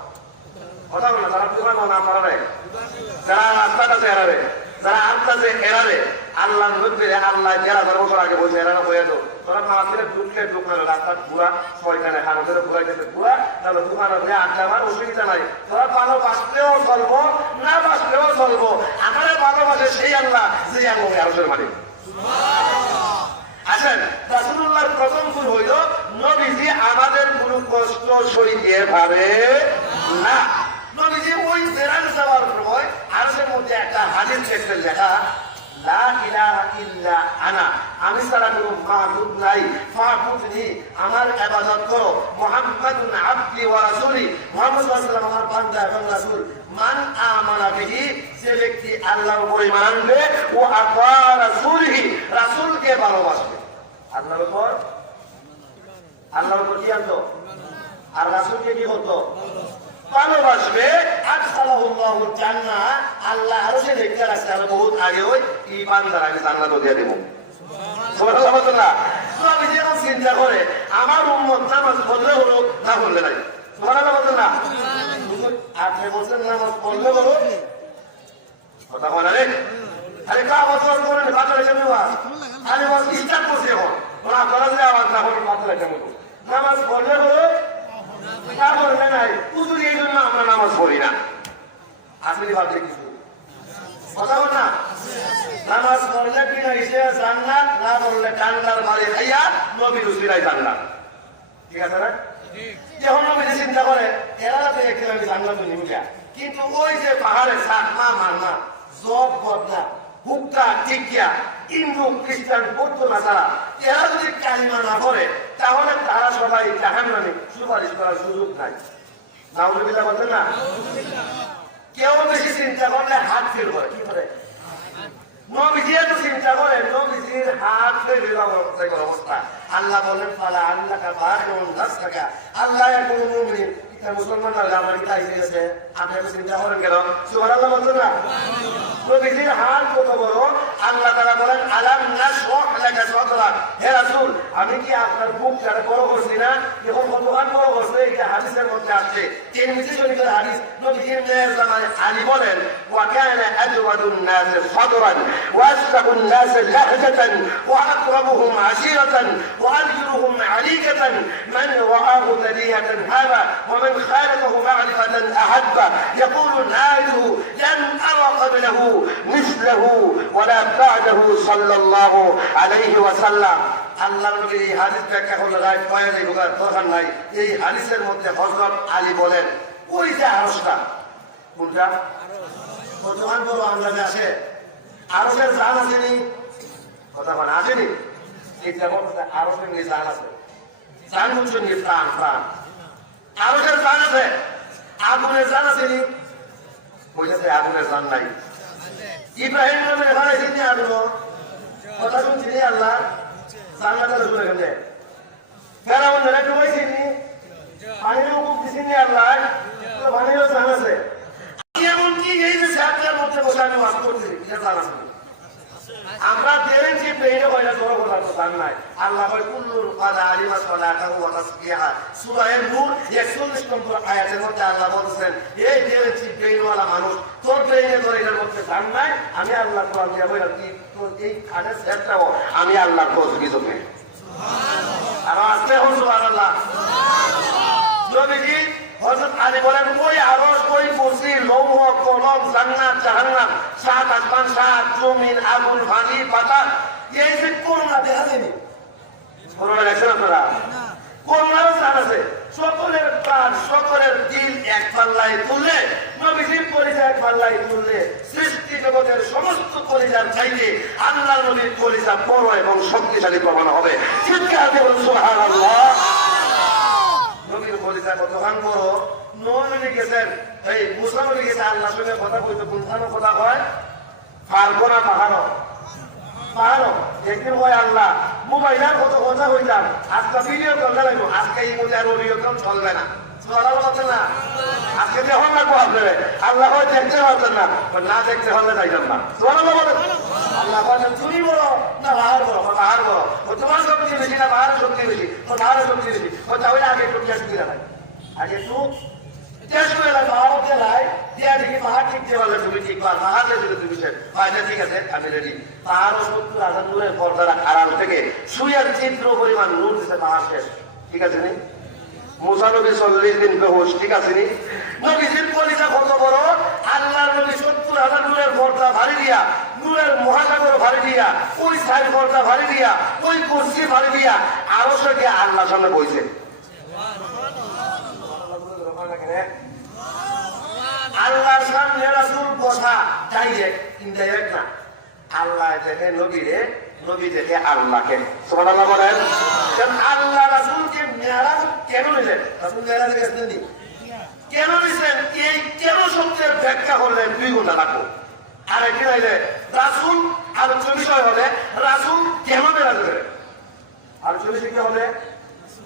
কথা বলে, যারা দোকানো না আপনারা যারা রাস্তার কাছে এরাবে, যারা আনতাছে এরাবে। আল্লাহ নবী আল্লাহ 1000 বছর আগে বলছে এরা বয়ে দো, তোরা মারাত্মক ঢুকলে দোকানে রাস্তা ঘুরা শয়তানে হারদের ঘুরাইতেছে ঘুরা, তাহলে দোকানে গিয়ে আড্ডা মার, অসুবিধা নাই। তোরা ভালো বাঁচলেও চলবো, না বাঁচলেও চলবো। আমার ভালোবাসে সেই আল্লাহ যে আমি আরশের মালিক। আসেন, রাসূলুল্লাহর প্রথম গুণ হইল নবীজি আমাদের কোনো কষ্ট সইতে পারে না। নবীজি ওই জেরান যাওয়ার সময় আরশের মধ্যে একটা হাদিস দেখতেন লেখা, লা ইলাহা ইল্লা আনা, আমি ছাড়া কোনো মাবুদ নাই, ফাবুদনি, আমার ইবাদত করো। মুহাম্মাদুন আবদি ওয়া রাসূলি, মুহাম্মদ সাল্লাল্লাহু আলাইহি ওয়াসাল্লাম আমার বান্দা এবং রাসূল। মান আমানা বিহি, যে ব্যক্তি আল্লাহর উপরে ঈমান আনবে, ও আতা রাসূলিহি, রাসূলকে ভালোবাসবে। আল্লাহর উপর কি আনতো? আর রাসূলকে কি করতো? ভালোবাসবে। আদখালাহুল্লাহুল জান্নাহ, আল্লাহ আরশে দেখতে রাখছে। আর বহুত আগে ওই ঈমানদার আমি জান্নাত দিয়ে দেব। সুবহানাল্লাহ বলেন না? নবী যেমন চিন্তা করে আমার উম্মত নামাজ পড়লে হলো না পড়লে নাই। সুবহানাল্লাহ বলেন না? আপনি বলছেন নামাজ পড়লে হলো কথা বলে রে। আরে কা বছর করেন বাজারে কেন আওয়াজ? আরে বল স্টার্ট করছে এখন। ওরা করা দিলে আওয়াজ না হলো বাজারে কেন? নামাজ পড়লে হলো না পড়লে নাই। হুজুর এই জন্য আমরা নামাজ পড়ি না। আপনি ভাবলে কিছু কথা বল না? নামাজ পড়লে কি না এসে জান্নাত, না পড়লে কান্দার বাড়ি খাইয়া নবীর উসিলাই জান্নাত। ঠিক আছে না? যখন নবী চিন্তা করে এরা তো একদিন আমি জান্নাত নিব না, কিন্তু ওই যে পাহাড়ে সাতমা মারমা জব বদনা হুক্কা টিকিয়া হিন্দু খ্রিস্টান বৌদ্ধ না তারা, এরা যদি কালিমা না করে তাহলে তারা সবাই জাহান্নামে, সুপারিশ করার সুযোগ নাই। নাউজুবিল্লাহ বলছেন না? কেউ বেশি চিন্তা করলে হাত ফেল করে, কি করে? নবীজি এত চিন্তা করেন, নবীজির হাত ফেল অবস্থা। আল্লাহ বলেন ফালা আল্লাহ টাকা আল্লাহ কোনো মুমিন মুসলমান আমার কি তাই গেছে, আপনি এত চিন্তা করেন কেন? সুবহানাল্লাহ বলছেন না? নবীজির হাত কত বড়। আল্লাহ তাআলা বলেন আলাম নাশরাহ লাকা সাদরাক, হে রাসূল আমি কি আপনার বুকটা বড় করছি না? এখন কতখান বড় করছে, এটা হাদিসের মধ্যে আসছে। তিরমিজি শরীফের হাদিস, নবীজির মেয়ের জামাই আলী বলেন ওয়া কানা আজওয়াদুন নাস সাদরান ওয়া আসরাহুন নাস লাহজাতান ওয়া আকরামুহুম আশিরাতান ওয়া আজরুহুম আলিকাতান মান রাআহু তাদিয়াতান হাবা ওয়া মান خالقه معرفة أحبه يقول ناجه لن أرى قبله مثله ولا بعده صلى الله عليه وسلم. আল্লাহ নবী এই হাদিস ব্যাখ্যা করলে রায় পয়েন্ট ঢোকার দরকার নাই। এই হাদিসের মধ্যে হযরত আলী বলেন ওই যে আরশটা, কোনটা কতখান বড় আন্দাজে আসে, আরশের জান আসেনি, কথা বলেন আসেনি? এই যেমন আরশের নিয়ে জান আছে, জান হচ্ছে নিয়ে প্রাণ, প্রাণ আরশের জান আছে, আগুনের জান আসেনি, বলছে আগুনের জান নাই। ইব্রাহিম নবীর বানাইছেন নি আগুন, কথা শুনছি নি আল্লাহ জান্নাতে শুনে গেছে। ফেরাউনরা ডুবাইছেন নি, পানির মুখ দিছেন নি আল্লাহ, তো পানিরও জান আছে। এমনকি এই যে সাতটার মধ্যে বসে আমি ওয়াজ করছি, এটা জান আছে। আমরা দেন যে পেইরে হইলা তোর কথা তো জান নাই। আল্লাহ কয় কুল্লুল কাদা আলিমা সালাতাহু ওয়া তাসবিহা, সূরা নূর 41 নম্বর আয়াতের মধ্যে আল্লাহ বলেছেন এই দেন যে পেইরওয়ালা মানুষ তোর পেইরে তোর এর মধ্যে জান নাই, আমি আল্লাহ কোরআন দিয়া বইলা কি তোর এই কানের সেটটাও আমি আল্লাহর তৌফিক জন্য। সুবহানাল্লাহ। আর আস্তে হন সুবহানাল্লাহ। নবীজি হযরত আলী বলেন ওই আরশ, ওই কুরসি, লৌহ, কলম, জান্নাত, জাহান্নাম, সাত আসমান, সাত জমিন, আগুন, পানি, বাতাস, এই যে করোনা দেখা যায়নি, করোনা দেখছেন আপনারা? করোনারও জান আছে। সকলের প্রাণ, সকলের দিল এক পাল্লায় তুললে, নবীজির পরিচয় এক পাল্লায় তুললে, সৃষ্টি জগতের সমস্ত পরিচয় চাইলে আল্লাহ নবীর পরিচয় বড় এবং শক্তিশালী প্রমাণ হবে। চিৎকার দিয়ে বলুন সুবহানাল্লাহ। নবীর পরিচয় কতখান বড়। নবী গেছেন, এই মুসা নবী গেছে আল্লাহর সঙ্গে কথা বলতে, কোনখানে কথা হয়? ফারগনা পাহাড়, পাহাড় একদিন হয় আল্লাহ মোবাইলের কত কথা হইতাম, আজকে ভিডিও করতে লাগবো, আজকে এই মধ্যে আর ভিডিও কম চলবে না, চলার কথা না, আজকে যখন লাগবো আপনারা আল্লাহ হয় দেখতে পারতেন না, না দেখতে হলে যাইতাম না। আল্লাহ বলেন তুমি বলো না পাহাড় বলো, পাহাড় বলো, তোমার শক্তি বেশি না পাহাড়ের শক্তি বেশি, পাহাড়ের শক্তি বেশি, তাহলে আগে একটু গ্যাস দিয়ে রাখাই, আগে একটু গ্যাস করে রাখা, পাহাড় দেয় দিয়া দেখি পাহাড় ঠিক দিয়ে পারলে তুমি ঠিক পার, পাহাড় দিয়ে তুমি ঠিক আছে আমি রেডি। পাহাড় 70,000 নূরের পর্দার আড়াল থেকে সুইয়ার চিত্র পরিমাণ নূর দিতে পাহাড় শেষ, ঠিক আছে নি? মুসা নবী 40 দিন বেহুশ, ঠিক আছে নি? নবীজির কলিজা কত বড়। আল্লাহর নবী 70,000 নূরের পর্দা ভারী দিয়া, নূরের মহাসাগর ভারী দিয়া, ওই সাইড পর্দা ভারী দিয়া, ওই কুরসি ভারী দিয়া আরশে গিয়ে আল্লাহর সামনে বইছে। আল্লাহর সামনে রাসূল বসা, ডাইরেক্ট ইনডাইরেক্ট না। আল্লাহ দেখে নবীরে, নবী দেখে আল্লাহকে। সুবহানাল্লাহ বলেন। কারণ আল্লাহ রাসূলকে মেরাজ কেন নিলেন? রাসূল মেরাজে গেছেন নি, কেন নিছেন? এই কেন শব্দের ব্যাখ্যা করলেন 2 ঘন্টা লাগবে। আর একদিন আইলে রাসূল আলোচ্য বিষয় হবে রাসূল কেন মেরাজ করেন, আলোচ্য বিষয় কি হবে?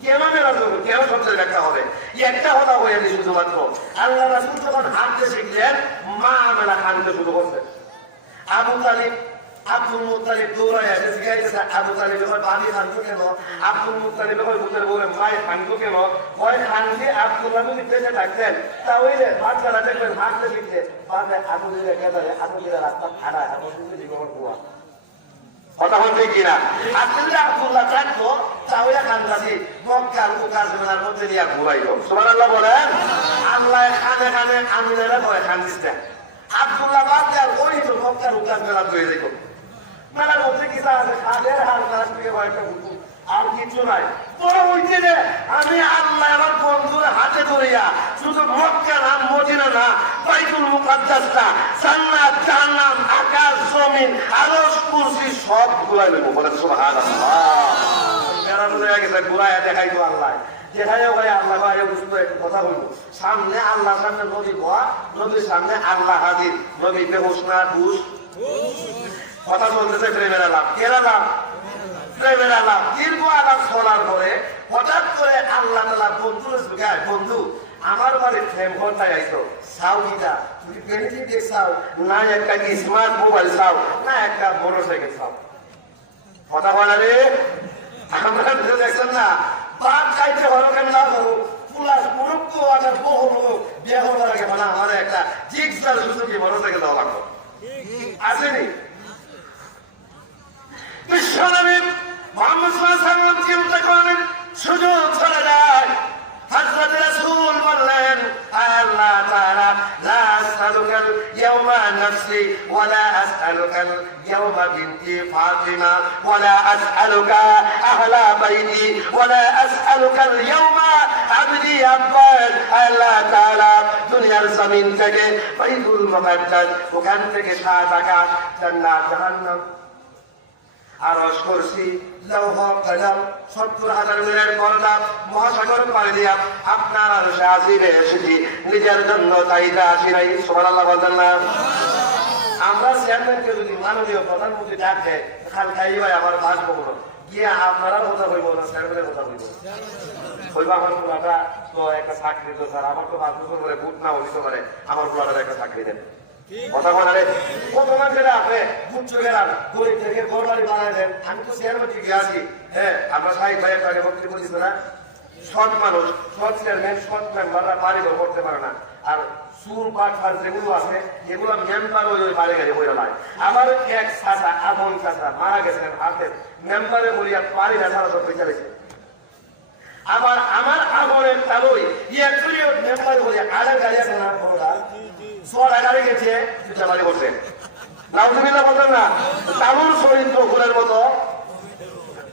কেন মেরাজ হবে, কেন শব্দের ব্যাখ্যা হবে। একটা কথা হয়ে গেছে শুধুমাত্র আল্লাহ রাসূল যখন হাঁটতে শিখলেন, মা আমেনা হাঁটতে শুরু করলেন। আবু তালিব, আব্দুল মুত্তালিব দৌড়ায় এসে জিজ্ঞাসা, আবু তালিব হয় বাড়ি খানতো কেন? আব্দুল মুত্তালিব হয় বুকের বলে মায়ের খানতো কেন? হয় খানকে আব্দুল্লাহ যদি বেঁচে থাকতেন তাহলে বাচ্চারা দেখবেন হাঁটতে শিখতে বাদে আবু দিলে গেদারে, আবু দিলে রাস্তা খাড়ায়, আবু দিলে জীবন কুয়া, কথা বলতে কিনা? আসলে আব্দুল্লাহ থাকতো তাহলে খানদাসি মক্কার উকাজমেলার মধ্যে নিয়ে ঘুরাইল। সুবহানাল্লাহ বলেন। আল্লাহ খানে খানে আমিনেরা ভয় খান দিতেন। আব্দুল্লাহ বাদ দেওয়ার ওই তো মক্কার উকাজমেলা হয়ে যেত। মেলার মধ্যে কিসা আছে, খাদের হাল তার থেকে ভয়টা হুকুম আর কিছু নাই। পরে হইতে আমি আল্লাহ আমার বন্ধুর হাতে ধরিয়া শুধু মক্কা নাম মদিনা না, বাইতুল মুকাদ্দাস না, জান্নাত জাহান্নাম, আকাশ জমিন, আরশ কুরসি সব ঘুরাই নেব। বলেন সুবহানাল্লাহ। মেরা হয়ে গেছে, ঘুরাইয়া দেখাই তো আল্লাহ। যেখানে ভাই আল্লাহ ভাই বুঝবো, একটু কথা বলবো। সামনে আল্লাহ, সামনে নবী হওয়া, নবীর সামনে আল্লাহ হাজির। নবী বেহুশ না ঘুষ? কথা বলতেছে প্রেমের আলাপ। কের আলাপ? প্রেমের আলাপ। দীর্ঘ আলাপ শোনার পরে হঠাৎ করে আল্লাহ তাআলা বন্ধু ঢুকায়, বন্ধু আমার বাড়ি প্রেম ঘন্টায় আইতো, চাও কিটা? তুমি প্রেমিক চাও না, একটা স্মার্ট মোবাইল চাও না, একটা মোটরসাইকেল চাও? কথা বলা রে, আমরা দেখছেন না, বাদ খাইতে হলো কেন না করো, পুলাস মুরুক্ষ আছে বহু বিয়ে হওয়ার আগে মানে আমার একটা জিক্সার সুযোগ মোটরসাইকেল দেওয়া লাগতো, আসেনি? বিশ্বনবী মুহাম্মদ সাল্লাল্লাহু আলাইহি ওয়াসাল্লাম চিন্তা করেন, সুযোগ চলে যায়। হযরত রাসূল বললেন, আল্লাহ তাআলা লা আসআলুকাল ইয়াওমা নাফসি ওয়া লা আসআলুকাল ইয়াওমা বিনতি ফাতিমা ওয়া লা আসআলুকা আহলা বাইতি ওয়া লা আসআলুকাল ইয়াওমা আবদি আব্বাস। আল্লাহ তাআলা দুনিয়ার জমিন থেকে বাইতুল মুকাদ্দাস, ওখান থেকে 7 আকাশ, জান্নাত জাহান্নাম, আরশ কুরসি, লৌহ কলম, 70,000 মিলের পর্দা, মহাসাগর পাড়ি দিয়া আপনার আরশে আজিমে এসেছি, নিজের জন্য চাইতে আসি নাই। সুবহানাল্লাহ বলতেন না? আমরা চেয়ারম্যানকে যদি মাননীয় প্রধানমন্ত্রী ডাক দেয়, খাল খাই ভাই আমার বাসবো কোনো গিয়ে আপনারা কথা বলবো না, চেয়ারম্যানের কথা বলবো বলবো। আমার পোলাটা তো একটা চাকরি তো স্যার, আমার তো 5 বছর করে বুট না হইতে পারে, আমার পোলাটার একটা চাকরি দেন। কথা বলারে কত মানুষেরা আপনি বুঝছো গেলাম, গরিব থেকে ঘরবাড়ি বানাই দেন। আমি তো চেয়ারম্যান ঠিকই আছি, হ্যাঁ, আমরা সাহিদ ভাইয়ের আগে বক্তব্য দিচ্ছি না, সৎ মানুষ, সৎ চেয়ারম্যান, সৎ মেম্বাররা বাড়ি ঘর করতে পারে না। আর সুর পাঠার যেগুলো আছে এগুলো মেম্বার ওই বাড়ি গাড়ি বইরা নাই। আমার এক চাচা, আমন চাচা মারা গেছেন, হাতের মেম্বারে বলিয়া পারি না, সারা সব পয়সা রেখে। আবার আমার আমনের তালই একচুয়ালি মেম্বার বলিয়া আরেক গাড়ি আছে না, বড়রা সোয়া গাড়ি গেছে, দুটা বাড়ি করছে। নাউজুবিল্লাহ বলতেন না? তালুর শরীর তো ফুলের মতো,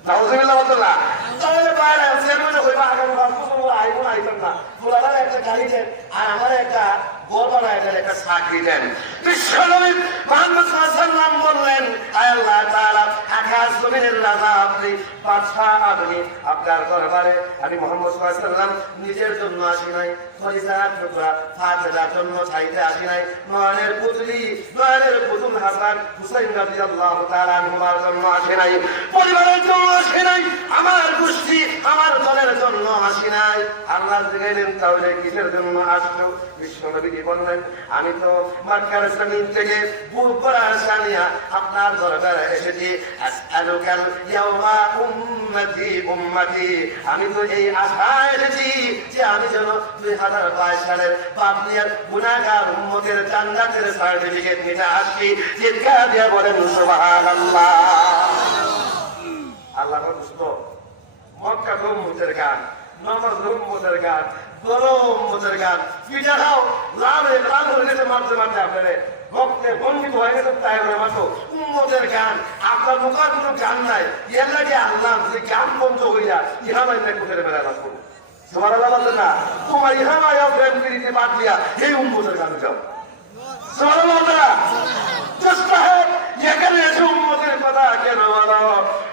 নাউজুবিল্লাহ বলতেন না? তাহলে বাইরে চেয়ারম্যানে হইবা আগামী 5 বছর আইব না, আইতাম না। ফুলার একটা গাড়ি দেন আর আমার একটা গোল বানায় দেন, একটা চাকরি দেন। বিশ্বনবী মুহাম্মদ সাল্লাল্লাহু আলাইহি ওয়াসাল্লাম বললেন, আল্লাহ তাআলা আকাশ জমিনের রাজা আপনি, বাদশা আপনি, আপনার দরবারে আমি মুহাম্মদ সাল্লাল্লাহু আলাইহি ওয়াসাল্লাম নিজের জন্য আসি নাই, খলিফার টুকরা ফাতেমার জন্য চাইতে আসি নাই, নয়নের পুতলি, নয়নের পুতুল হাসান হুসাইন রাদিয়াল্লাহু তাআলা আনহুমার জন্য আসি নাই, পরিবারের জন্য আসি নাই, আমার গোষ্ঠী আমার দলের জন্য আসি নাই। আল্লাহ জিজ্ঞাসা তাহলে কিসের জন্য আসলো? বিশ্বনবী বললেন, আমি তো মক্কার জমিন থেকে বুক ভরা আশা নিয়ে আপনার দরবারে এসেছি। আসআলুকাল ইয়াওমা উম্মতি উম্মতি, আমি তো এই আশায় এসেছি যে আমি যেন 2022 সালের পাপ নিয়ে গুনাহগার উম্মতের জান্নাতের সার্টিফিকেট নিতে আসছি। চিৎকার দিয়ে বলেন সুবহানাল্লাহ। আল্লাহর রাসূল মক্কা উম্মতের গান, নামাজ উম্মতের গান, উম্মতের গান, পিঠা খাও লাল লাল হয়ে গেছে, মারতে মারতে আপনারে ভক্তে বন্দিত হয়ে গেছে, তাই করে মাত্র উম্মতের গান। আপনার মুখার কোনো গান নাই, এর লাগে আল্লাহ যে গান বন্ধ হইয়া ইহা মাইনে কোথায় বেড়া লাগবো। সুবহানাল্লাহ বলতেন না? তোমার ইহা মায়া প্রেম করিতে বাদ দিয়া এই উম্মতের গান গাও। সুবহানাল্লাহ বলতেন না? মুস্তাহিব এখানে এসে উম্মতের কথা কেন বলো?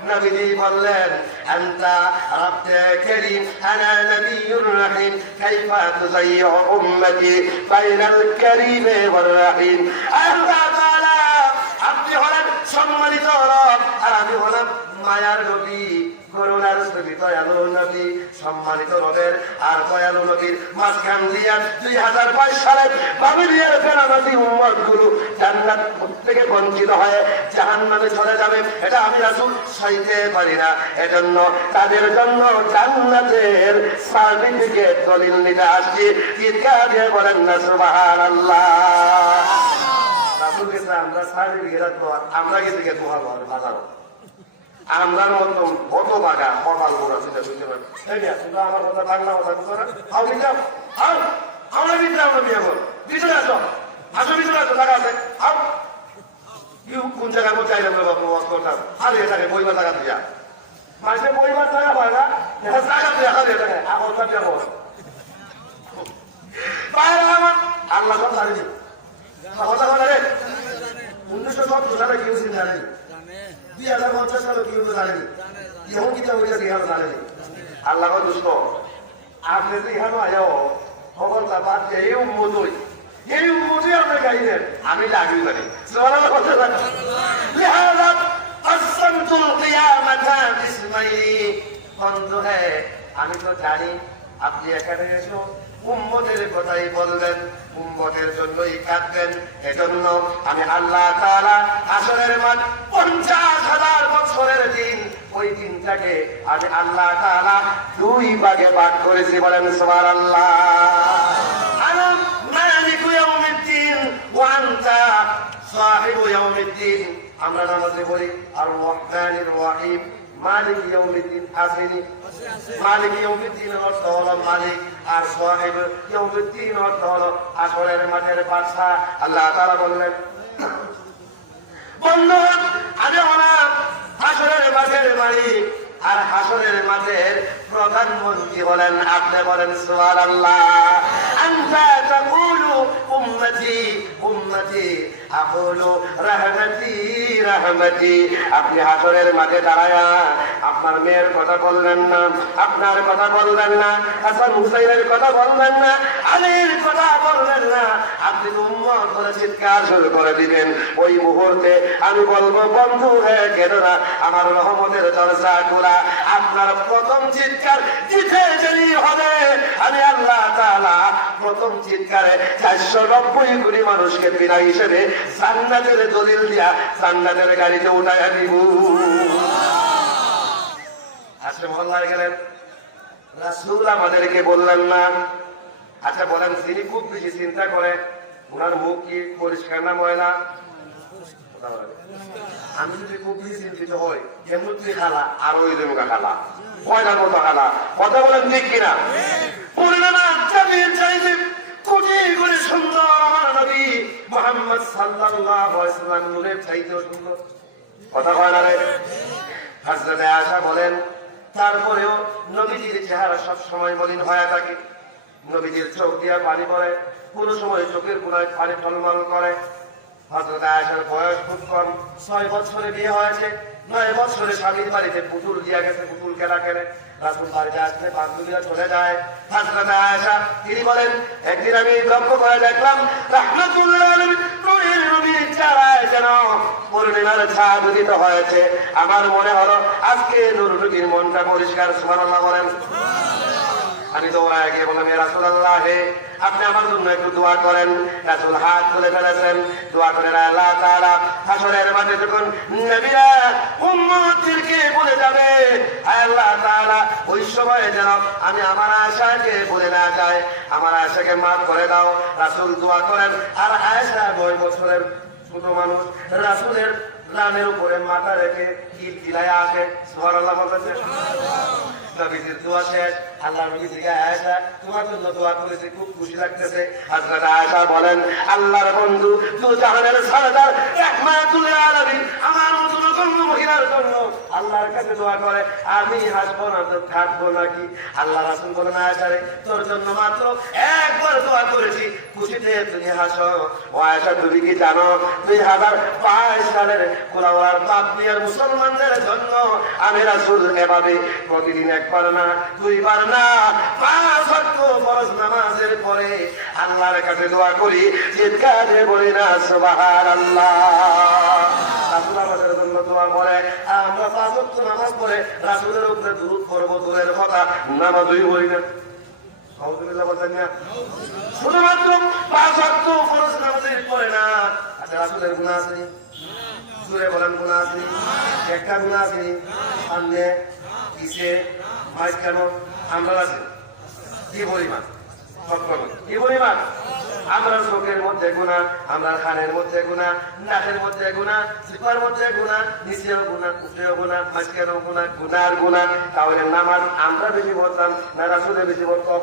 নবীজি বললেন, আনতা রাব্বুল কারীম আনা নবিয়্যুর রহিম কাইফা তুযায়্যু উম্মতি বাইনাল কারীম ওয়ার রহিম। আল্লাহ তাআলা আপনি হলেন সম্মানিত রব আর আমি হলাম মায়ার নবী, করুণার নবী, দয়ালু নবী। সম্মানিত রবের আর দয়ালু নবীর মাঝখান দিয়া 2022 সালের বাবিলিয়ার ফেরানবী উম্মত গুলো জান্নাত থেকে বঞ্চিত হয়ে জাহান্নামে চলে যাবে, এটা আমি রাসূল সইতে পারি না। এজন্য তাদের জন্য জান্নাতের সার্টিফিকেট দলিল নিতে আসছি। চিৎকার দিয়ে বলেন না সুবহানাল্লাহ। রাসূল কাছে আমরা সার্টিফিকেট তো আমরা গেছি কে তোমার বাজার আমরার মতো কত বাগা কপাল গোড়া সেটা বুঝতে পারি। আমার কথা বাংলা কথা বুঝো না? হাও বিদ্যাম হাও আমরা বিদ্যাম নবী এখন ভিতরে আসো, আসো ভিতরে আসো, টাকা আছে হাও কোন জায়গায় মতো চাইলাম বাবু করতাম হারে থাকে পরিবার টাকা দিয়া মাঝে পরিবার টাকা পায় না, টাকা দিয়া হারে থাকে আমার যাবো বাইরে আমার জানেনি? কথা বলেন 1970 সালে কেউ জানেনি, 2050 সালে কেউ জানেনি, ইহন কিতাব হইতেছে ইহানো জানেনি। আল্লাহ দুষ্ট আপনি যে ইহানো আয়াও খবরটা বাদ দিয়ে এই উম্মতই আপনি গাইলেন, আমি লাগি জানি সুবহানাল্লাহ বলতে পারেন। লিহাযা قسمتُ القيامة قسمين বন্ধু হ্যাঁ আমি তো জানি আপনি এখানে এসো উম্মতের কথাই বলবেন, উম্মতের জন্যই কাঁদবেন। এজন্য আমি আল্লাহ তাআলা হাসরের মাঠ 50,000 বছরের দিন, ওই দিনটাকে আমি আল্লাহ তাআলা 2 ভাগে ভাগ করেছি। বলেন সুবহানাল্লাহ। আনা মালিকু ইয়াউমিদ্দিন ওয়া আনতা সাহিবু ইয়াউমিদ্দিন। আমরা নামাজে বলি আর রহমানির রহিম, মালিক ইয়াউমিদ্দিন আসেনি? মালিক ইয়াউমিদ্দিন অর্থ হলো মালিক, আর সাহিব ইয়াউমিদ্দিন অর্থ হলো আসরের মাঠের বাদশা। আল্লাহ তাআলা বললেন বন্ধু আমি হলাম হাসরের মাঠের মালিক, আর হাসরের মাঠের প্রধানমন্ত্রী হলেন আপনি। বলেন সুবহানাল্লাহ। আনতা তাকুলু উম্মতি উম্মতি আকুলু রাহমাতি রাহমাতি। আপনি হাসরের মাঠে দাঁড়ায়া আপনার মেয়ের কথা বললেন না, আপনার কথা বললেন না, হাসান হুসাইনের কথা বললেন না, আলীর কথা বললেন না, আপনি উম্মত করে চিৎকার শুরু করে দিবেন। ওই মুহূর্তে আমি বলবো বন্ধু হ্যাঁ কেন না আমার রহমতের দরজা খোলা। আপনার প্রথম চিৎকার জিতে যেই হবে, আমি আল্লাহ তাআলা প্রথম চিৎকারে 490 কোটি মানুষকে বিনা হিসেবে জান্নাতের দলিল দিয়া জান্নাতের গাড়িতে উঠাইয়া দিব। আজকে মহল্লায় গেলেন, রাসূল আমাদেরকে বললেন না। আচ্ছা বলেন যিনি খুব বেশি চিন্তা করে ওনার মুখ কি পরিষ্কার না ময়লা? আমি যদি খুব বেশি চিন্তিত হই কেমন তুই খালা আর ওই জমকা খালা ময়লার মতো খালা। কথা বলেন ঠিক কিনা? পূর্ণিমা জামির চাইবে কোটি গুণে সুন্দর আমার নবী মুহাম্মদ সাল্লাল্লাহু আলাইহি ওয়াসাল্লাম নূরের চাইতেও সুন্দর। কথা কয় না রে? হযরত আয়েশা বলেন তারপরেও নবীজির চেহারা সব সময় মলিন হয়ে থাকে, নবীজির চোখ দিয়া পানি পড়ে, কোন সময় চোখের কোনায় পানি টলমল করে। হযরত আয়েশার বয়স খুব কম, 6 বছরে বিয়ে হয়েছে, 9 বছরে স্বামীর বাড়িতে পুতুল দিয়া গেছে, পুতুল খেলা খেলে। রাসূল বাড়িতে আসলে বান্ধবীরা চলে যায়। হযরত আয়েশা তিনি বলেন একদিন আমি লক্ষ্য করে দেখলাম রাহমাতুল্লাহ আলাইহি নূরের নবীর চেহারায় যেন পূর্ণিমার ছাদ উদিত হয়েছে। আমার মনে হলো আজকে নূর নবীর মনটা পরিষ্কার। সুবহানাল্লাহ বলেন। আমি দৌড়ায় গিয়ে বললাম ইয়া রাসূলুল্লাহ আপনি আমার জন্য একটু দোয়া করেন। রাসূল হাত তুলে ফেলেছেন, দোয়া করেন আল্লাহ তাআলা হাসরের মাঠে যখন নবীরা উম্মতদেরকে বলে যাবে আল্লাহ তাআলা ওই সময় যেন আমি আমার আয়েশাকে বলে না যায়, আমার আয়েশাকে মাফ করে দাও। রাসূল দোয়া করেন, আর আয়েশা 9 বছরের ছোট মানুষ রাসূলের রানের উপরে মাথা রেখে কিল কিলায় আসে। সুবহানাল্লাহ বলতেছে। নবীজির দোয়া শেষ, আল্লাহ নবী থেকে আয়েশা তোমার জন্য দোয়া করেছে, খুব খুশি লাগতেছে। হযরত আয়েশা বলেন আল্লাহর বন্ধু দু জাহানের সরদার রাহমাতুল আলামিন আমার মতো নগণ্য মহিলার জন্য আল্লাহর কাছে দোয়া করে, আমি হাসবো না তো থাকবো নাকি? আল্লাহ রাসূল বলেন আয়েশা রে তোর জন্য মাত্র একবার দোয়া করেছি, খুশিতে তুমি হাসো। ও আয়েশা তুমি কি জানো 2022 সালের কুলাওয়ার পাপিয়ার মুসলমানদের জন্য আমি রাসূল এভাবে প্রতিদিন একবার না 2 বার না 5 ওয়াক্ত ফরজ নামাজের পরে আল্লাহর কাছে দোয়া করি, চিৎকারে বলি না সুবহানাল্লাহ। রাসূল আমাদের জন্য দোয়া করে, আমরা 5 ওয়াক্ত নামাজ পড়ে রাসূলের উপরে দুরূদ পড়ব, দূরের কথা নামাজই পড়ি না। আলহামদুলিল্লাহ বলেন না, শুধুমাত্র 5 ওয়াক্ত ফরজ নামাজের পরে না। আচ্ছা রাসূলের গুনাহ আছে? জোরে বলেন গুনাহ আছে? একটা গুনাহ আছে সামনে পিছে মাঝখানে আমরা আছে কি পরিমাণ? কি পরিমাণ? আমরা চোখের মধ্যে গুণা, আমরা কানের মধ্যে গুণা, নাকের মধ্যে গুণা, জিহ্বার মধ্যে গুণা, নিচেও গুণা, উপরেও গুণা, মাঝখানেও গুণা, গুনার গুণা। তাহলে নামাজ আমরা বেশি পড়তাম না রাসূলে বেশি পড়তাম?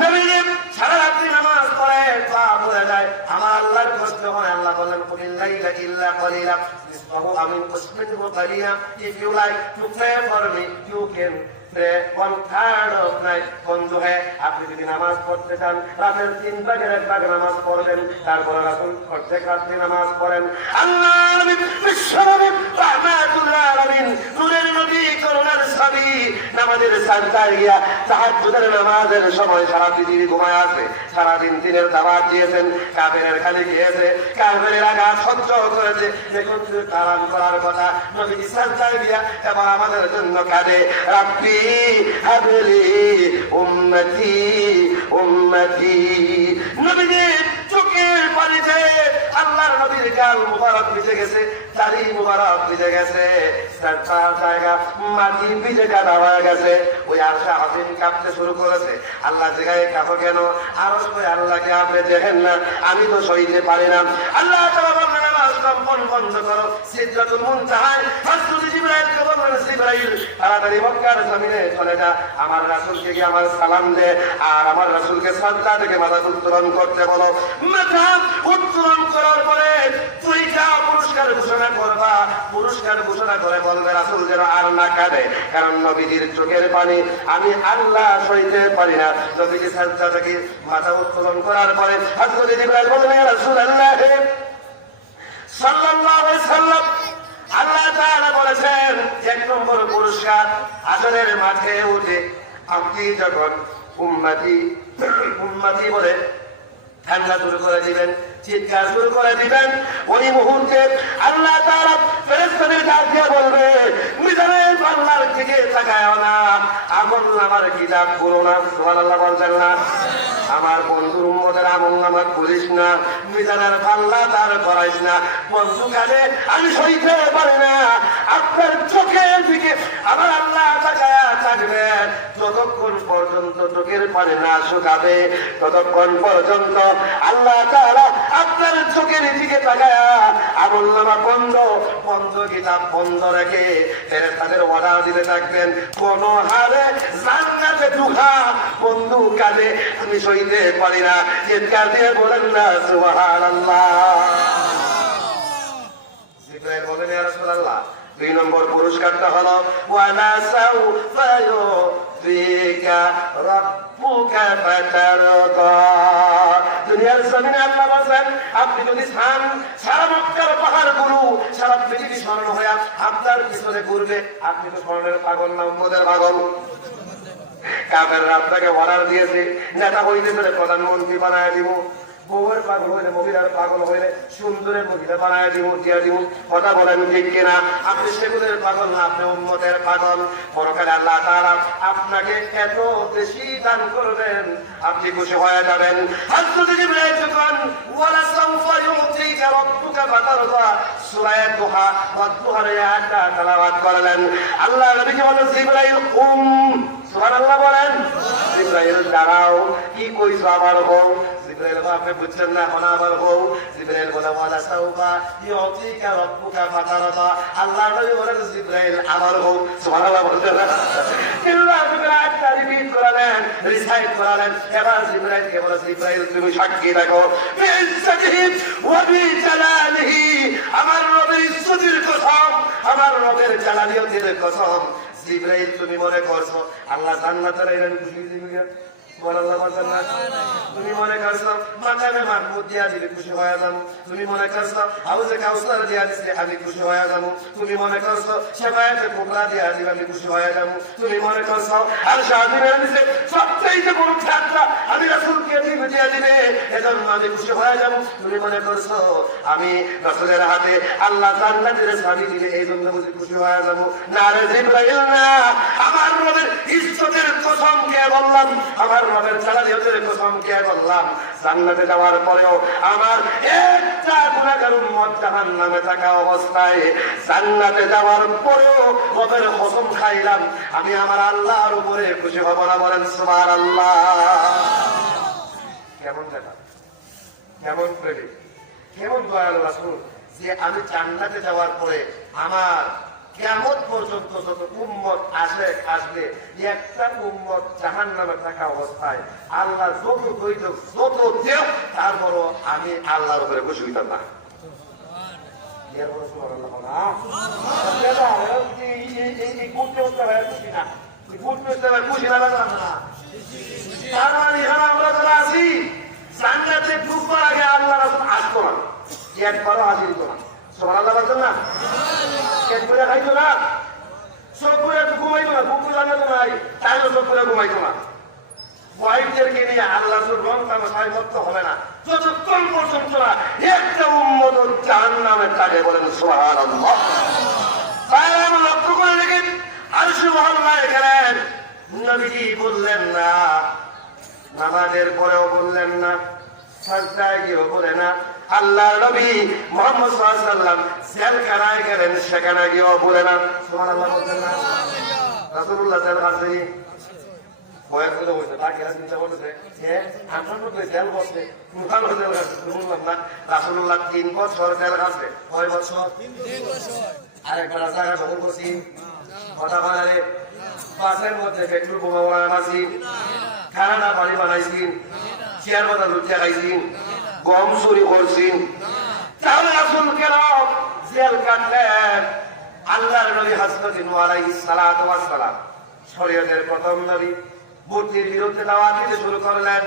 নবীজি সারা রাত্রি নামাজ পড়ে পা পড়ে যায়, আমার আল্লাহর কষ্ট হয়। আল্লাহ বলেন কুলিল লাইলা ইল্লা কলিলা নিসফাহু আও ইনকুস মিনহু কালিলা। If you like to pray for me, you can 1 third of night বন্ধু হ্যাঁ আপনি যদি নামাজ পড়তে চান রাতের 3 ভাগের 1 ভাগ নামাজ পড়বেন তারপরে রাসূল অর্ধেক রাত্রি নামাজ পড়েন আল্লাহ নবী বিশ্বনবী রাহমাতুল্লাহ আলামিন নূরের নবী করুণার সাবি নামাজের সাজদায় গিয়া তাহাজ্জুদের নামাজের সময় সারা পৃথিবী ঘুমায় আছে সারাদিন দিনের দাওয়াত দিয়েছেন কাফেরের খালি খেয়েছে কাফেরের আঘাত সহ্য করেছে দেখুন কালাম করার কথা নবীজি সাজদায় গিয়া এবার আমাদের জন্য কাঁদে রাব্বি হাবলি উম্মতি উম্মতি নবীজি চোখের পানিতে আল্লাহর নবীর গাল মুবারক ভিজে গেছে দাড়ি মুবারক ভিজে গেছে তার জায়গা মাটি ভিজে কাদা হয়ে গেছে ওই আশা হাসিন কাঁপতে শুরু করেছে আল্লাহ জায়গায় কাঁপো কেন আরো করে আল্লাহকে আপনি দেখেন না আমি তো সইতে পারি না আল্লাহ তাআলা বললেন নামাজ কম্পন বন্ধ করো সিদরাতুল মুনতাহায় হযরত জিবরাইলকে বললেন জিবরাইল তাড়াতাড়ি মক্কার জমিনে চলে যা আমার রাসূলকে গিয়ে আমার সালাম দে আর আমার রাসূলকে সাজদা থেকে মাথা উত্তোলন করতে বলো মাথা উত্তোলন করার পরে দুইটা পুরস্কার ঘোষণা করবা পুরস্কার ঘোষণা করে বলবে রাসূল যেন আর না কাঁদে কারণ নবীজির চোখের পানি আমি আল্লাহ সইতে পারি না নবীজি সাজদা থেকে মাথা উত্তোলন করার পরে হযরত জিবরাইল বললেন ইয়া রাসূলুল্লাহ সাল্লাল্লাহু আলাইহি সাল্লাম আল্লাহ তাআলা বলেছেন 1 নম্বর পুরস্কার আসরের মাঠে উঠে আপনি যখন উম্মতি উম্মতি বলে ঠান্ডা শুরু করে দিবেন চিৎকার শুরু করে দিবেন ওই মুহূর্তে আল্লাহ তাআলা ফেরেশতাদের ডাক দিয়ে বলবে মিজানের পাল্লার দিকে তাকায়ও না আমলনামার কিতাব খুলো না সুবহানাল্লাহ বলছেন না আমার বন্ধুর উম্মতের আমলনামা খুলিস না মিজানের পাল্লা তার করাইস না বন্ধু কাঁদে আমি সইতে পারি না আপনার চোখের দিকে আমার আল্লাহ তাকায়া থাকবেন যতক্ষণ পর্যন্ত চোখের পানি না শুকাবে ততক্ষণ পর্যন্ত আল্লাহ তাআলা আপনার চোখের দিকে তাকায়া আমলনামা বন্ধ বন্ধ কিতাব বন্ধ রেখে ফেরেশতাদের অর্ডার দিতে থাকবেন কোন হারে জান্নাতে ঢুকা বন্ধু কাঁদে আমি সইতে পারি না চিৎকার দিয়ে বলেন না সুবহানাল্লাহ জিবরাইল বলেন ইয়া রাসূলুল্লাহ 2 নম্বর পুরস্কারটা হলো ওয়ালা সাউফা ইউতিকা রাব্বুকা ফাতারদা দুনিয়ার জমিনে আল্লাহ বলেন আপনি যদি চান সারা মক্কার পাহাড়গুলো সারা পৃথিবী স্মরণ হয়ে আপনার পিছনে ঘুরবে আপনি তো স্মরণের পাগল না উম্মতের পাগল কাফেররা আপনাকে অর্ডার দিয়েছে নেতা হইতে পেরে প্রধানমন্ত্রী বানায় দিব বউয়ের পাগল হইলে মহিলার পাগল হইলে সুন্দরের মহিলা বানায় দিব দিয়া দিব কথা বলেন ঠিক কিনা আপনি সেগুলোর পাগল না আপনি উম্মতের পাগল পরকালে আল্লাহ তাআলা আপনাকে এত বেশি দান করবেন আপনি খুশি হয়ে যাবেন হযরত জিবরাইল যখন ওয়ালা সাউফা ইউতিকা রাব্বুকা ফাতারদা সূরা দুহা ওয়াদ-দুহার আয়াতটা তেলাওয়াত করলেন আল্লাহ নবীকে বলেন জিবরাইল কুম সুবহানাল্লাহ বলেন জিবরাইল দাঁড়াও কি কইছো আমার বউ জিবরাইল আপনি বুঝছেন না এখন আমার বউ জিবরাইল বলে ওয়ালা সাউফা ইউতিকা রাব্বুকা ফাতারদা আল্লাহ নবী বলেন জিবরাইল আমার বউ সুবহানাল্লাহ বলছেন না আল্লাহ জিবরাইল রিপিট করালেন রিসাইট করালেন এবার জিবরাইলকে বলে জিবরাইল তুমি সাক্ষী রাখো বিইজ্জতিহি ওয়া বিজালালিহি আমার রবের ইজ্জতের কসম আমার রবের জালালিয়তের কসম জিবরাইল তুমি মনে করছো আল্লাহ জান্নাতের আইলেন খুশি দিবে সুবহানাল্লাহ বলছেন না তুমি মনে করছো মাকামে মাহমুদ দিয়া দিলে খুশি হয়ে যাবো তুমি মনে করছো হাউজে কাউসার দিয়া দিলে আমি খুশি হয়ে যাবো তুমি মনে করছো শাফায়াতে কুবরা দিয়া দিলে আমি খুশি হয়ে যাবো তুমি মনে করছো আর শাহিদের দিলে সবচেয়ে বড় ঠাট্টা আমি রাসূলকে দিয়া দিবে এজন্য আমি খুশি হয়ে যাবো তুমি মনে করছো আমি রাসূলের হাতে আল্লাহ জান্নাতের চাবি দিবে এইজন্য বুঝি খুশি হয়ে যাবো না রে জিবরাইল না আমার রবের ইজ্জতের কসম কে বললাম আমার রবের জালালিয়তের কসম কে বললাম জান্নাতে যাওয়ার পরেও আমার একটা গুনাহগার উম্মত জাহান্নামে থাকা অবস্থায় জান্নাতে যাওয়ার পরেও রবের কসম খাইলাম আমি আমার আল্লাহর উপরে খুশি হব না বলেন সুবহানাল্লাহ কেমন দেখা কেমন প্রেমী কেমন দয়ালু রাসূল যে আমি জান্নাতে যাওয়ার পরে আমার কিয়ামত পর্যন্ত যত উম্মত আসবে একটা উম্মত জাহান্নামে থাকা অবস্থায় আল্লাহ যত দৈত যত দেও তারপরও আমি আল্লাহর উপরে খুশি হইতাম না খুশি না লাগলাম না? তার মানে এখানে আমরা যারা আছি জান্নাতে ঢুকবার আগে আল্লাহ রাসূল আসতো না, একবারও হাজির হতো না। সুবহানাল্লাহ বলছেন না? পেট করে খাইতো না, চোখ করে ঘুমাইতো না, বুক জানাতো নাই, তাইও চোখ করে ঘুমাইতো না। ওয়াইফদেরকে নিয়ে আল্লাহ রং তামাশায় মত্ত হবে না যতক্ষণ পর্যন্ত না একটা উম্মত জাহান্নামের তাকে বলেন সুবহানাল্লাহ। তাই আমরা লক্ষ্য করে দেখেন আরশে মহল্লায় গেলেন, নবীজি বললেন না, নামাজের পরেও বললেন না, সাজদায় গিয়েও বলে না। আল্লাহ নবী মুহাম্মদ সাল্লাল্লাহু আলাইহি ওয়াসাল্লাম জেলখানায় গেলেন, সেখানে গিয়েও বলে না। সুবহানাল্লাহ বলতেন না? রাসূলুল্লাহ সাল্লাল্লাহু আলাইহি ওয়াসাল্লাম বয়ানগুলো হয়েছে বাকিরা চিন্তা করতেছে আমরা তো জেল বসে বললাম না। রাসূলুল্লাহ 3 বছর জেল কাটবে। কয় বছর? 3 বছর। আরেকবার জায়গা দখল করছি, কথা বলারে বাসের মধ্যে পেট্রোল বোমা বানাইছি, খানা পানি বানাইছি, চেয়ার বাতা লুটিয়া খাইছি, গম চুরি করছি। তাহলে রাসূল কেন জেল কাটলেন? আল্লাহর নবী হযরত নূহ আলাইহিস সালাতু ওয়াস সালাম শরীয়তের প্রথম নবী, মূর্তির বিরুদ্ধে দাওয়াত দিতে শুরু করলেন।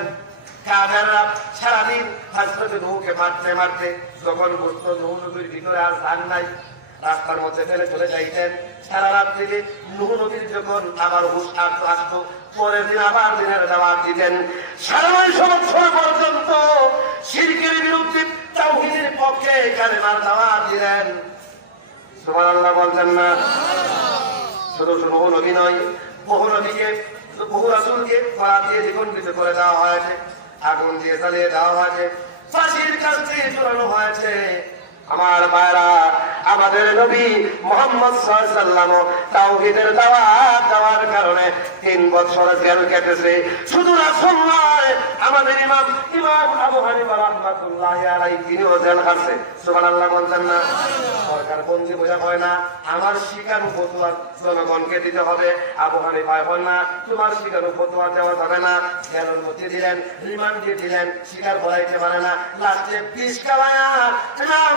কাফেররা সারাদিন হযরত নূহকে মারতে মারতে যখন বুঝতো নূহ নবীর ভিতরে আর জান নাই, রাস্তার মধ্যে ফেলে চলে যাইতেন। সারা রাত থেকে নূহ নবীর যখন আবার হুঁশ আসতো, পরের দিন আবার দিনের দাওয়াত দিতেন। 9.5 বছর পর্যন্ত শিরকের বিরুদ্ধে তাওহীদের পক্ষে কালেমার দাওয়াত দিলেন। সুবহানাল্লাহ বলছেন না? শুধু নূহ নবী নয়, বহু নবীকে বহু রাসূলকে ফাঁদ দিয়ে দ্বিখণ্ডিত করে দেওয়া হয়েছে, আগুন দিয়ে জ্বালিয়ে দেওয়া হয়েছে, ফাঁসির কাছে ঝুলানো হয়েছে। আমার ভাইরা, আমাদের নবী মুহাম্মদ সাল্লাল্লাহু আলাইহি ওয়াসাল্লাম তাওহীদের দাওয়াত দেওয়ার কারণে 3 বছর জেল কেটেছে। শুধু রাসূল নয়, আমাদের ইমাম আবু হানিফা রাহমাতুল্লাহি আলাইহি তিনিও জেল কাটছে। সুবহানাল্লাহ বলছেন না? সরকার বন্দী বোঝা হয় না, আমার শিকার ফতোয়া জনগণকে দিতে হবে। আবু হানিফা হয় না, তোমার শিকার ফতোয়া দেওয়া যাবে না। জেলের মধ্যে দিলেন, রিমান্ডে দিলেন, শিকার বলাইতে পারে না। লাস্টে 20 কাবায়া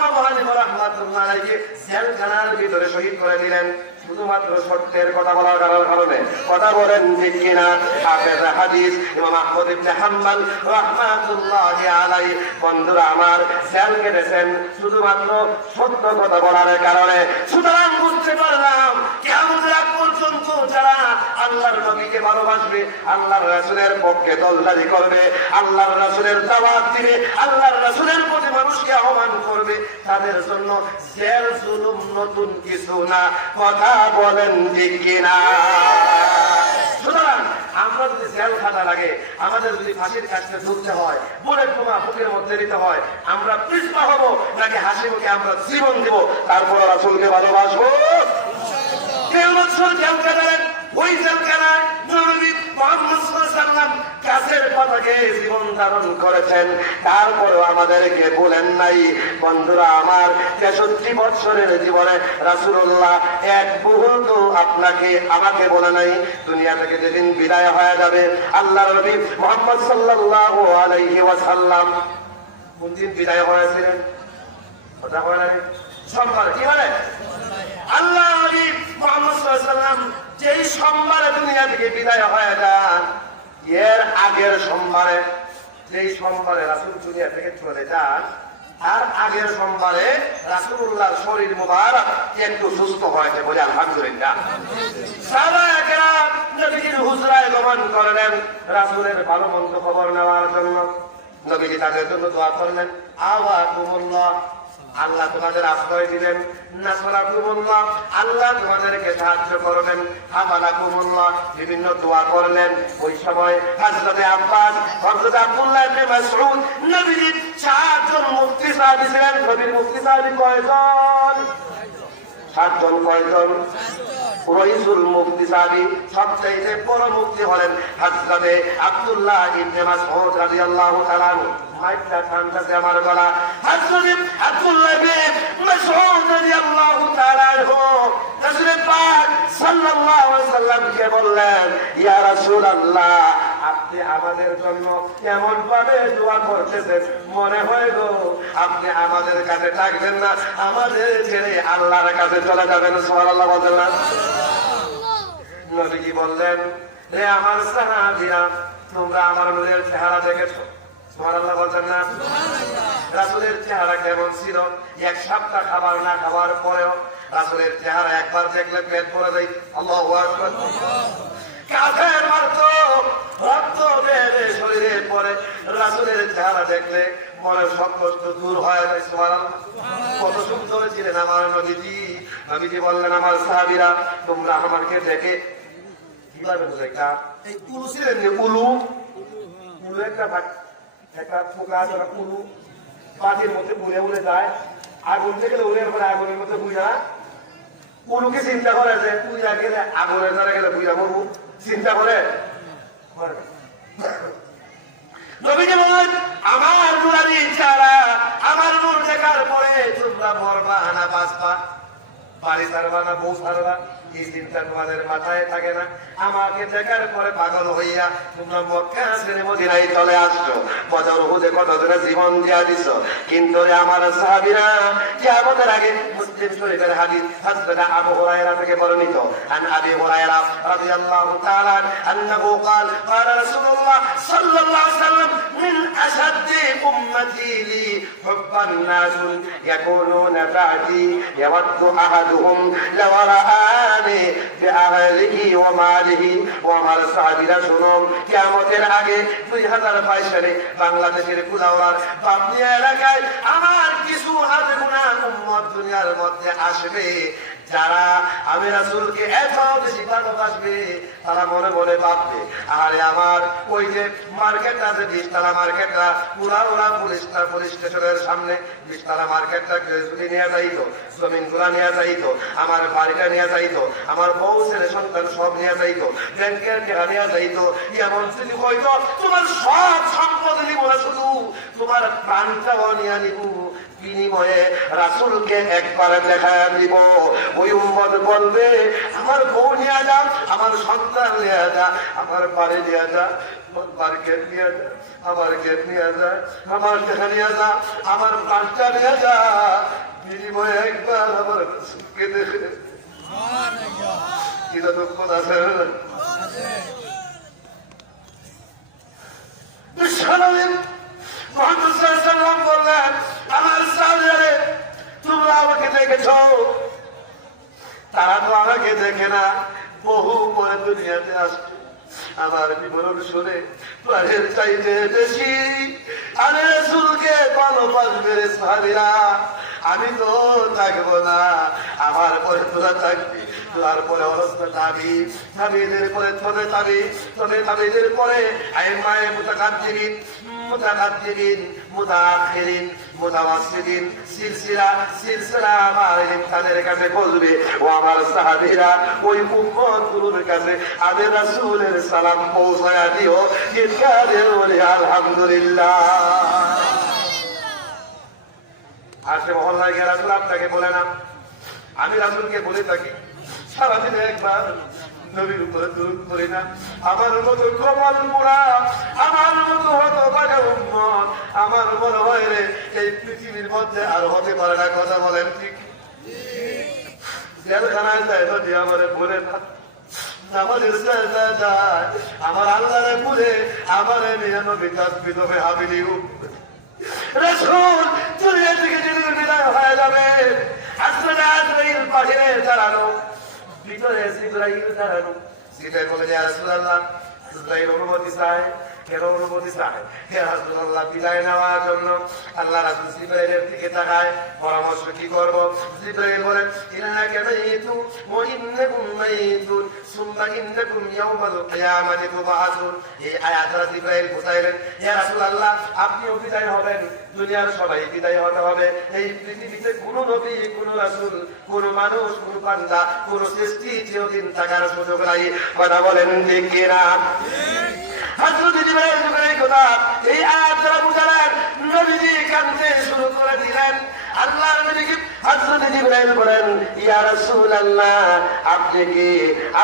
আবু হানিফা রাহমাতুল্লাহি আলাইহি জেলখানার ভিতরে শহীদ করে দিলেন, শুধুমাত্র সত্যের কথা বলার কারণে। কথা বলেন ঠিক কিনা? হাফেজ হাদিস ইমাম আহমদ ইবনে হাম্বল রাহমাতুল্লাহি আলাইহি বন্ধুরা আমার জেল কেটেছেন শুধুমাত্র সত্য কথা বলার কারণে। সুতরাং বুঝতে পারলাম কিয়ামতের আগ পর্যন্ত যারা আল্লাহর নবীকে ভালোবাসবে, আল্লাহর রাসূলের পক্ষে দলদারি করবে, আল্লাহর রাসূলের দাওয়াত দিবে, আল্লাহর রাসূলের প্রতি মানুষকে আহ্বান করবে, তাদের জন্য জেল জুলুম নতুন কিছু না। কথা বলেন ঠিক কিনা? সুতরাং আমরা যদি জেল খাটা লাগে, আমাদের যদি ফাঁসির কাছে ঢুকতে হয়, বুলেট বোমা বুকের মধ্যে দিতে হয়, আমরা পিছপা হবো নাকি হাসি মুখে আমরা জীবন দিব, তারপর রাসূলকে ভালোবাসবো? 3 বছর জেল কাটালেন, ওই জেলখানায় নবী মুহাম্মদ সাল্লাল্লাহু আলাইহি ওয়াসাল্লাম কাছের কথাকে জীবন ধারণ করেছেন, তারপরেও আমাদেরকে বলেন নাই। বন্ধুরা আমার, 63 বছরের জীবনে রাসূলুল্লাহ এক মুহূর্ত আপনাকে আমাকে বলে নাই। দুনিয়া থেকে যেদিন বিদায় হয়ে যাবে আল্লাহর নবী মুহাম্মদ সাল্লাল্লাহু আলাইহি ওয়াসাল্লাম কোন দিন বিদায় হয়েছিলেন? কথা বলেন সোমবার। কি বলে? আল্লাহ নবী মুহাম্মদ সাল্লাল্লাহু আলাইহি ওয়াসাল্লাম যেই সোমবারে দুনিয়া থেকে বিদায় হয়ে যান, এর আগের সোমবারে, যেই সোমবারে রাসূল দুনিয়া থেকে চলে যান, আর আগের সোমবারে রাসূলুল্লাহর শরীর মুবারক একটু সুস্থ হয়েছে, বলে আলহামদুলিল্লাহ। সাহাবায়ে কেরাম নবীজির হুজরায় গমন করলেন রাসূলের ভালো মন্দ খবর নেওয়ার জন্য। নবীজি তাদের জন্য দোয়া করলেন, আওয়াকুমুল্লাহ, আল্লাহ তোমাদের আশ্রয় দিবেন, নাসরাকুমুল্লাহ, আল্লাহ তোমাদেরকে সাহায্য করবেন, হামালাকুমুল্লাহ, বিভিন্ন দোয়া করলেন। ওই সময় হযরতে আব্বাস, হযরত আব্দুল্লাহ ইবনে মাসউদ, নবীর 4 জন মুফতি সাহাবী ছিলেন। নবীর মুফতি সাহাবী কয়জন? 7 জন। কয়জন? রইসুল মুফতি সাহাবী, সবচেয়ে বড় মুফতি হলেন হযরতে আব্দুল্লাহ ইবনে মাসউদ রাদিয়াল্লাহু তাআলা আনহু। মাইকটা ঠান্ডাতে আমার গলা। হযরত আব্দুল্লাহ ইবনে মাসউদ রাদিয়াল্লাহু তাআলা আনহু রাসূল পাক সাল্লাল্লাহু আলাইহি ওয়াসাল্লামকে বললেন, ইয়া রাসূলুল্লাহ, আপনি আমাদের জন্য এমন ভাবে দোয়া করতেছেন, মনে হয় গো আপনি আমাদের কাছে থাকবেন না, আমাদের ছেড়ে আল্লাহর কাছে চলে যাবেন। সুবহানাল্লাহ বলেন না? নবীজি বললেন, রে আমার সাহাবীরা, তোমরা আমার নূরের চেহারা দেখেছো? সুবহানাল্লাহ বলছেন না? রাসূলের চেহারা কেমন ছিল? এক সপ্তাহ খাবার না খাওয়ার পরেও রাসূলের চেহারা একবার দেখলে পেট ভরে যায়। আল্লাহু আকবার। কাঁধে মারতো, রক্ত বেয়ে শরীরে পড়ে, রাসূলের চেহারা দেখলে মনের সব কষ্ট দূর হয়ে যায়। সুবহানাল্লাহ। কত সুন্দর ছিলেন আমার নবীজি। নবীজি বললেন, আমার সাহাবীরা, তোমরা আমাকে দেখে কিভাবে বুঝাইতা? এই উলু ছিলেন, উলু উলু একটা পোকা আছে, উলু বাতির মধ্যে উড়ে উড়ে যায়, আগুন থেকে উড়ে পরে আগুনের মধ্যে বুঝা। উলুকে চিন্তা করে যে বুঝা গেলে আগুনের দ্বারা গেলে বুঝা মরবো, চিন্তা করে। নবীজি বলেন, আমার নুরানি চেহারা, আমার নূর দেখার পরে তোমরা মরবা না বাঁচবা, বাড়ি ছাড়বা না বউ ছাড়বা, এই চিন্তা তোমাদের মাথায় থাকে না। আমাকে দেখার পরে পাগল হইয়া তোমরা মক্কা ছেড়ে মদিনায় চলে আসছো, বদর উহুদে কতজনে জীবন দিয়া দিছ। কিন্তু রে আমার সাহাবীরা, কিয়ামতের আগে মুসলিম শরীফের হাদিস হযরত আবু হুরায়রা থেকে বর্ণিত, আন আবি হুরায়রা রাদিয়াল্লাহু তাআলা আন্নাহু قال قال رسول الله صلى الله عليه وسلم من اشد امتي لي حب الناس يكونون بعدي يود احدهم لو رآني بأهله وماله। وامر সাহাবীরা শুনো, কিয়ামতের আগে 2022 সালে বাংলাদেশের কুলাউড়ার পাবনা এলাকায় আমার কিছু হাতে গোনা উম্মত দুনিয়ার মধ্যে আসবে, যারা আমি রাসূলকে এত বেশি ভালোবাসবে। তারা মনে মনে ভাববে, আরে আমার ওই যে মার্কেটটা আছে, 20 তলা মার্কেটটা, কুলাউড়া পুলিশ স্টেশনের সামনে 20 তলা মার্কেটটা যদি নিয়ে যাইতো, জমিনগুলা নিয়ে যাইতো, আমার বাড়িটা নিয়ে যাইতো, আমার বউ ছেলে সন্তান সব নিয়ে যাইতো, ব্যাংকের টাকা নিয়ে যাইতো, এমন যদি হইতো তোমার সব সম্পদ নিব না, শুধু তোমার প্রাণটাও নিয়ে নিব, বিনিময়ে রাসূলকে একবার দেখা দিব। ওই উম্মত বলবে, আমার বউ নিয়ে যা, আমার সন্তান নিয়ে যা, আমার বাড়ি নিয়ে যা, আমার মার্কেট নিয়ে যা, আমার গেট নিয়ে যা, আমার টাকা নিয়ে যা, আমার প্রাণটা নিয়ে যা, বিনিময়ে একবার আমার রাসূলকে দেখে। কি দুঃখ আছে? বিশ্বনবী মুহাম্মদ সাল্লাল্লাহু আলাইহি ওয়াসাল্লাম বললেন, আমার সাহাবীরা, তোমরা আমাকে দেখেছো? তারা তো আমাকে দেখে না, বহু পরে দুনিয়াতে আসছে। আমার বিবরণ শুনে প্রাণের চাইতে বেশি আমি রাসূলকে ভালোবাসবে রে সাহাবীরা। আমি তো থাকবো না, আমার পরে তোরা থাকবি, তারপরে অবস্থা তাবি, তাবিদের পরে তবে তাবি, তবে তাবিদের পরে আইমায়ে মুতাকাদ্দিমিন, মুতাআখিরিন, মুতাওয়াসসিতিন, সিলসিলা আমার তাদের কাছে বলবে, ও আমার সাহাবীরা, ওই উম্মতগুলোর কাছে আমি রাসূলের সালাম পৌঁছায়া দিও। চিৎকারে বলি আলহামদুলিল্লাহ। আসে মহল্লায় গিয়ে রাসূল আপনাকে বলে না, আমি রাসূলকে বলে থাকি সারাদিনে একবার নবীর উপরে দুরূদ পড়ি না। আমার মতো কপাল পোড়া, আমার মতো হতভাগা উম্মত আমার মনে হয় রে এই পৃথিবীর মধ্যে আর হতে পারে না। কথা বলেন ঠিক? জেলখানায় যায় যদি আমারে বলে না, নামাজের জায়গায় যায় আমার আল্লাহরে বলে আমার নিয়ে নবী তাসবিহ হবে হাবিলি রাসূল দুনিয়া থেকে যেদিন বিদায় হয়ে যাবে, আসমানে আজরাইল বাহিরে দাঁড়ানো, ভিতরে জিবরাইল দাঁড়ানো। জিবরাইল বলে, ইয়া রাসূলুল্লাহ, জিবরাইল অনুমতি চায়। কেন অনুমতি চায়? হে রাসূলুল্লাহ, বিদায় নেওয়ার জন্য। আল্লাহ রাসূল জিবরাইলের দিকে তাকায়, পরামর্শ কি করব? জিবরাইল বলেন, ইন্নাকা মাইতুন ওয়া ইন্নাকুম মাইতুন সুম্মা ইন্নাকুম ইয়াওমাল কিয়ামাতি তুবআসুন। এই আয়াতটা জিবরাইল বুঝাইলেন, ইয়া রাসূলুল্লাহ, আপনিও বিদায় হবেন, দুনিয়ার সবাই বিদায় হতে হবে। এই পৃথিবীতে কোন নবী, কোন রাসূল, কোন মানুষ, কোন বান্দা, কোন সৃষ্টি চিরদিন থাকার সুযোগ নাই। কথা বলেন ঠিক কিনা? হযরত জিবরাইল যুগের কথা এই আয়াত দ্বারা বুঝালেন, নবীজি কাঁদতে শুরু করে দিলেন। আল্লাহর নবীকে হযরত জিবরাইল বলেন, ইয়া রাসূলুল্লাহ, আপনি কি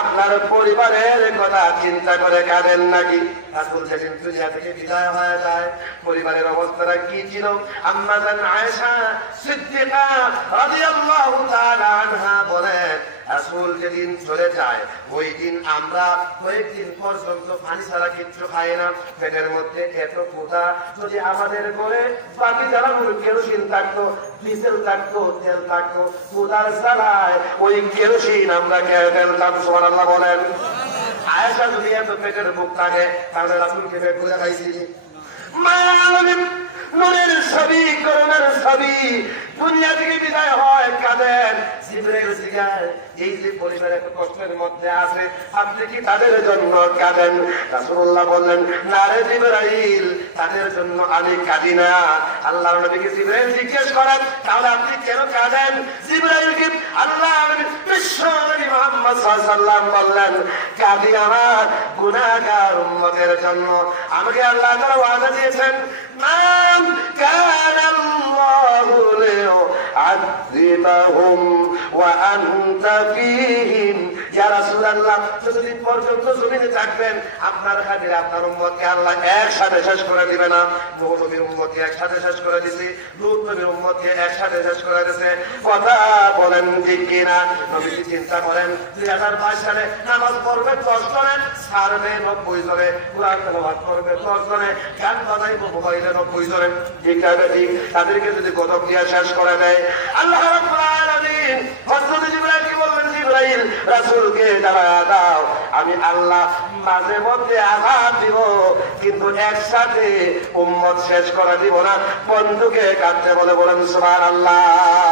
আপনার পরিবারের কথা চিন্তা করে কাঁদেন নাকি? রাসূল যেদিন দুনিয়া থেকে বিদায় হয়ে যায়, পরিবারের অবস্থাটা কি ছিল? আম্মা জান আয়েশা সিদ্দিকা রাদিয়াল্লাহু তাআলা আনহা বলেন, রাসূল যেদিন চলে যায় ওই দিন আমরা কয়েকদিন পর্যন্ত পানি ছাড়া কিচ্ছু খাই না। পেটের মধ্যে এত ক্ষুধা, যদি আমাদের ঘরে বাকি জ্বালানোর কেরোসিন থাকতো, ডিজেল থাকতো, তেল থাকতো, ক্ষুধার জ্বালায় ওই কেরোসিন আমরা খেয়ে ফেলতাম। সুবহানাল্লাহ বলেন। আয়েশা যদি এত পেটের ভোগ থাকে তাহলে রাসূলকে পেট ভরে খাইছি। মনের ছবি, করুণার ছবি, দুনিয়া থেকে বিদায় হয় কাঁদেন। জিবরাইল জিজ্ঞাসা, এই যে পরিবার এত কষ্টের মধ্যে আছে, আপনি কি তাদের জন্য কাঁদেন? রাসূলুল্লাহ বললেন, না রে জিবরাইল, তাদের জন্য আমি কাঁদি না। আল্লাহর নবীকে জিবরাইল জিজ্ঞেস করেন, তাহলে আপনি কেন কাঁদেন? জিবরাইলকে আল্লাহর বিশ্ব নবী মুহাম্মদ সাল্লাল্লাহু আলাইহি ওয়াসাল্লাম বললেন, কাঁদি আমার গুনাহগার উম্মতের জন্য। আমাকে আল্লাহ তাআলা ওয়াদা দিয়েছেন, মান কানা আল্লাহু লিউআযিবাহুম ওয়া আনতা ফীহিম। ইয়া রাসূলুল্লাহ, যতদিন পর্যন্ত জমিনে থাকবেন আপনার খাতিরে আপনার উম্মতকে আল্লাহ একসাথে শেষ করে দিবে না। নূহ নবীর উম্মতকে একসাথে শেষ করে দিয়েছে, লূত নবীর উম্মতকে একসাথে শেষ করে দিয়েছে। কথা বলেন ঠিক কিনা? নবীজি চিন্তা করেন 2022 সালে নামাজ পড়বে 10 জনে, ছাড়বে 90 জনে, কুরআন তেলাওয়াত করবে 10 জনে, গান বাজাইবে মোবাইলে 90 জনে। ঠিক আছে, ঠিক। তাদেরকে যদি গজব দিয়ে শেষ করে দেয়, আল্লাহ রাব্বুল আলামিন হযরত জিবরাইল কি বলবেন? জিবরাইল, রাসূলকে দাঁড়ায় দাও, আমি আল্লাহ মাঝে মধ্যে আঘাত দিব, কিন্তু একসাথে উম্মত শেষ করে দিব না। বন্ধুকে কাঁদতে বলে বলেন সুবহানাল্লাহ।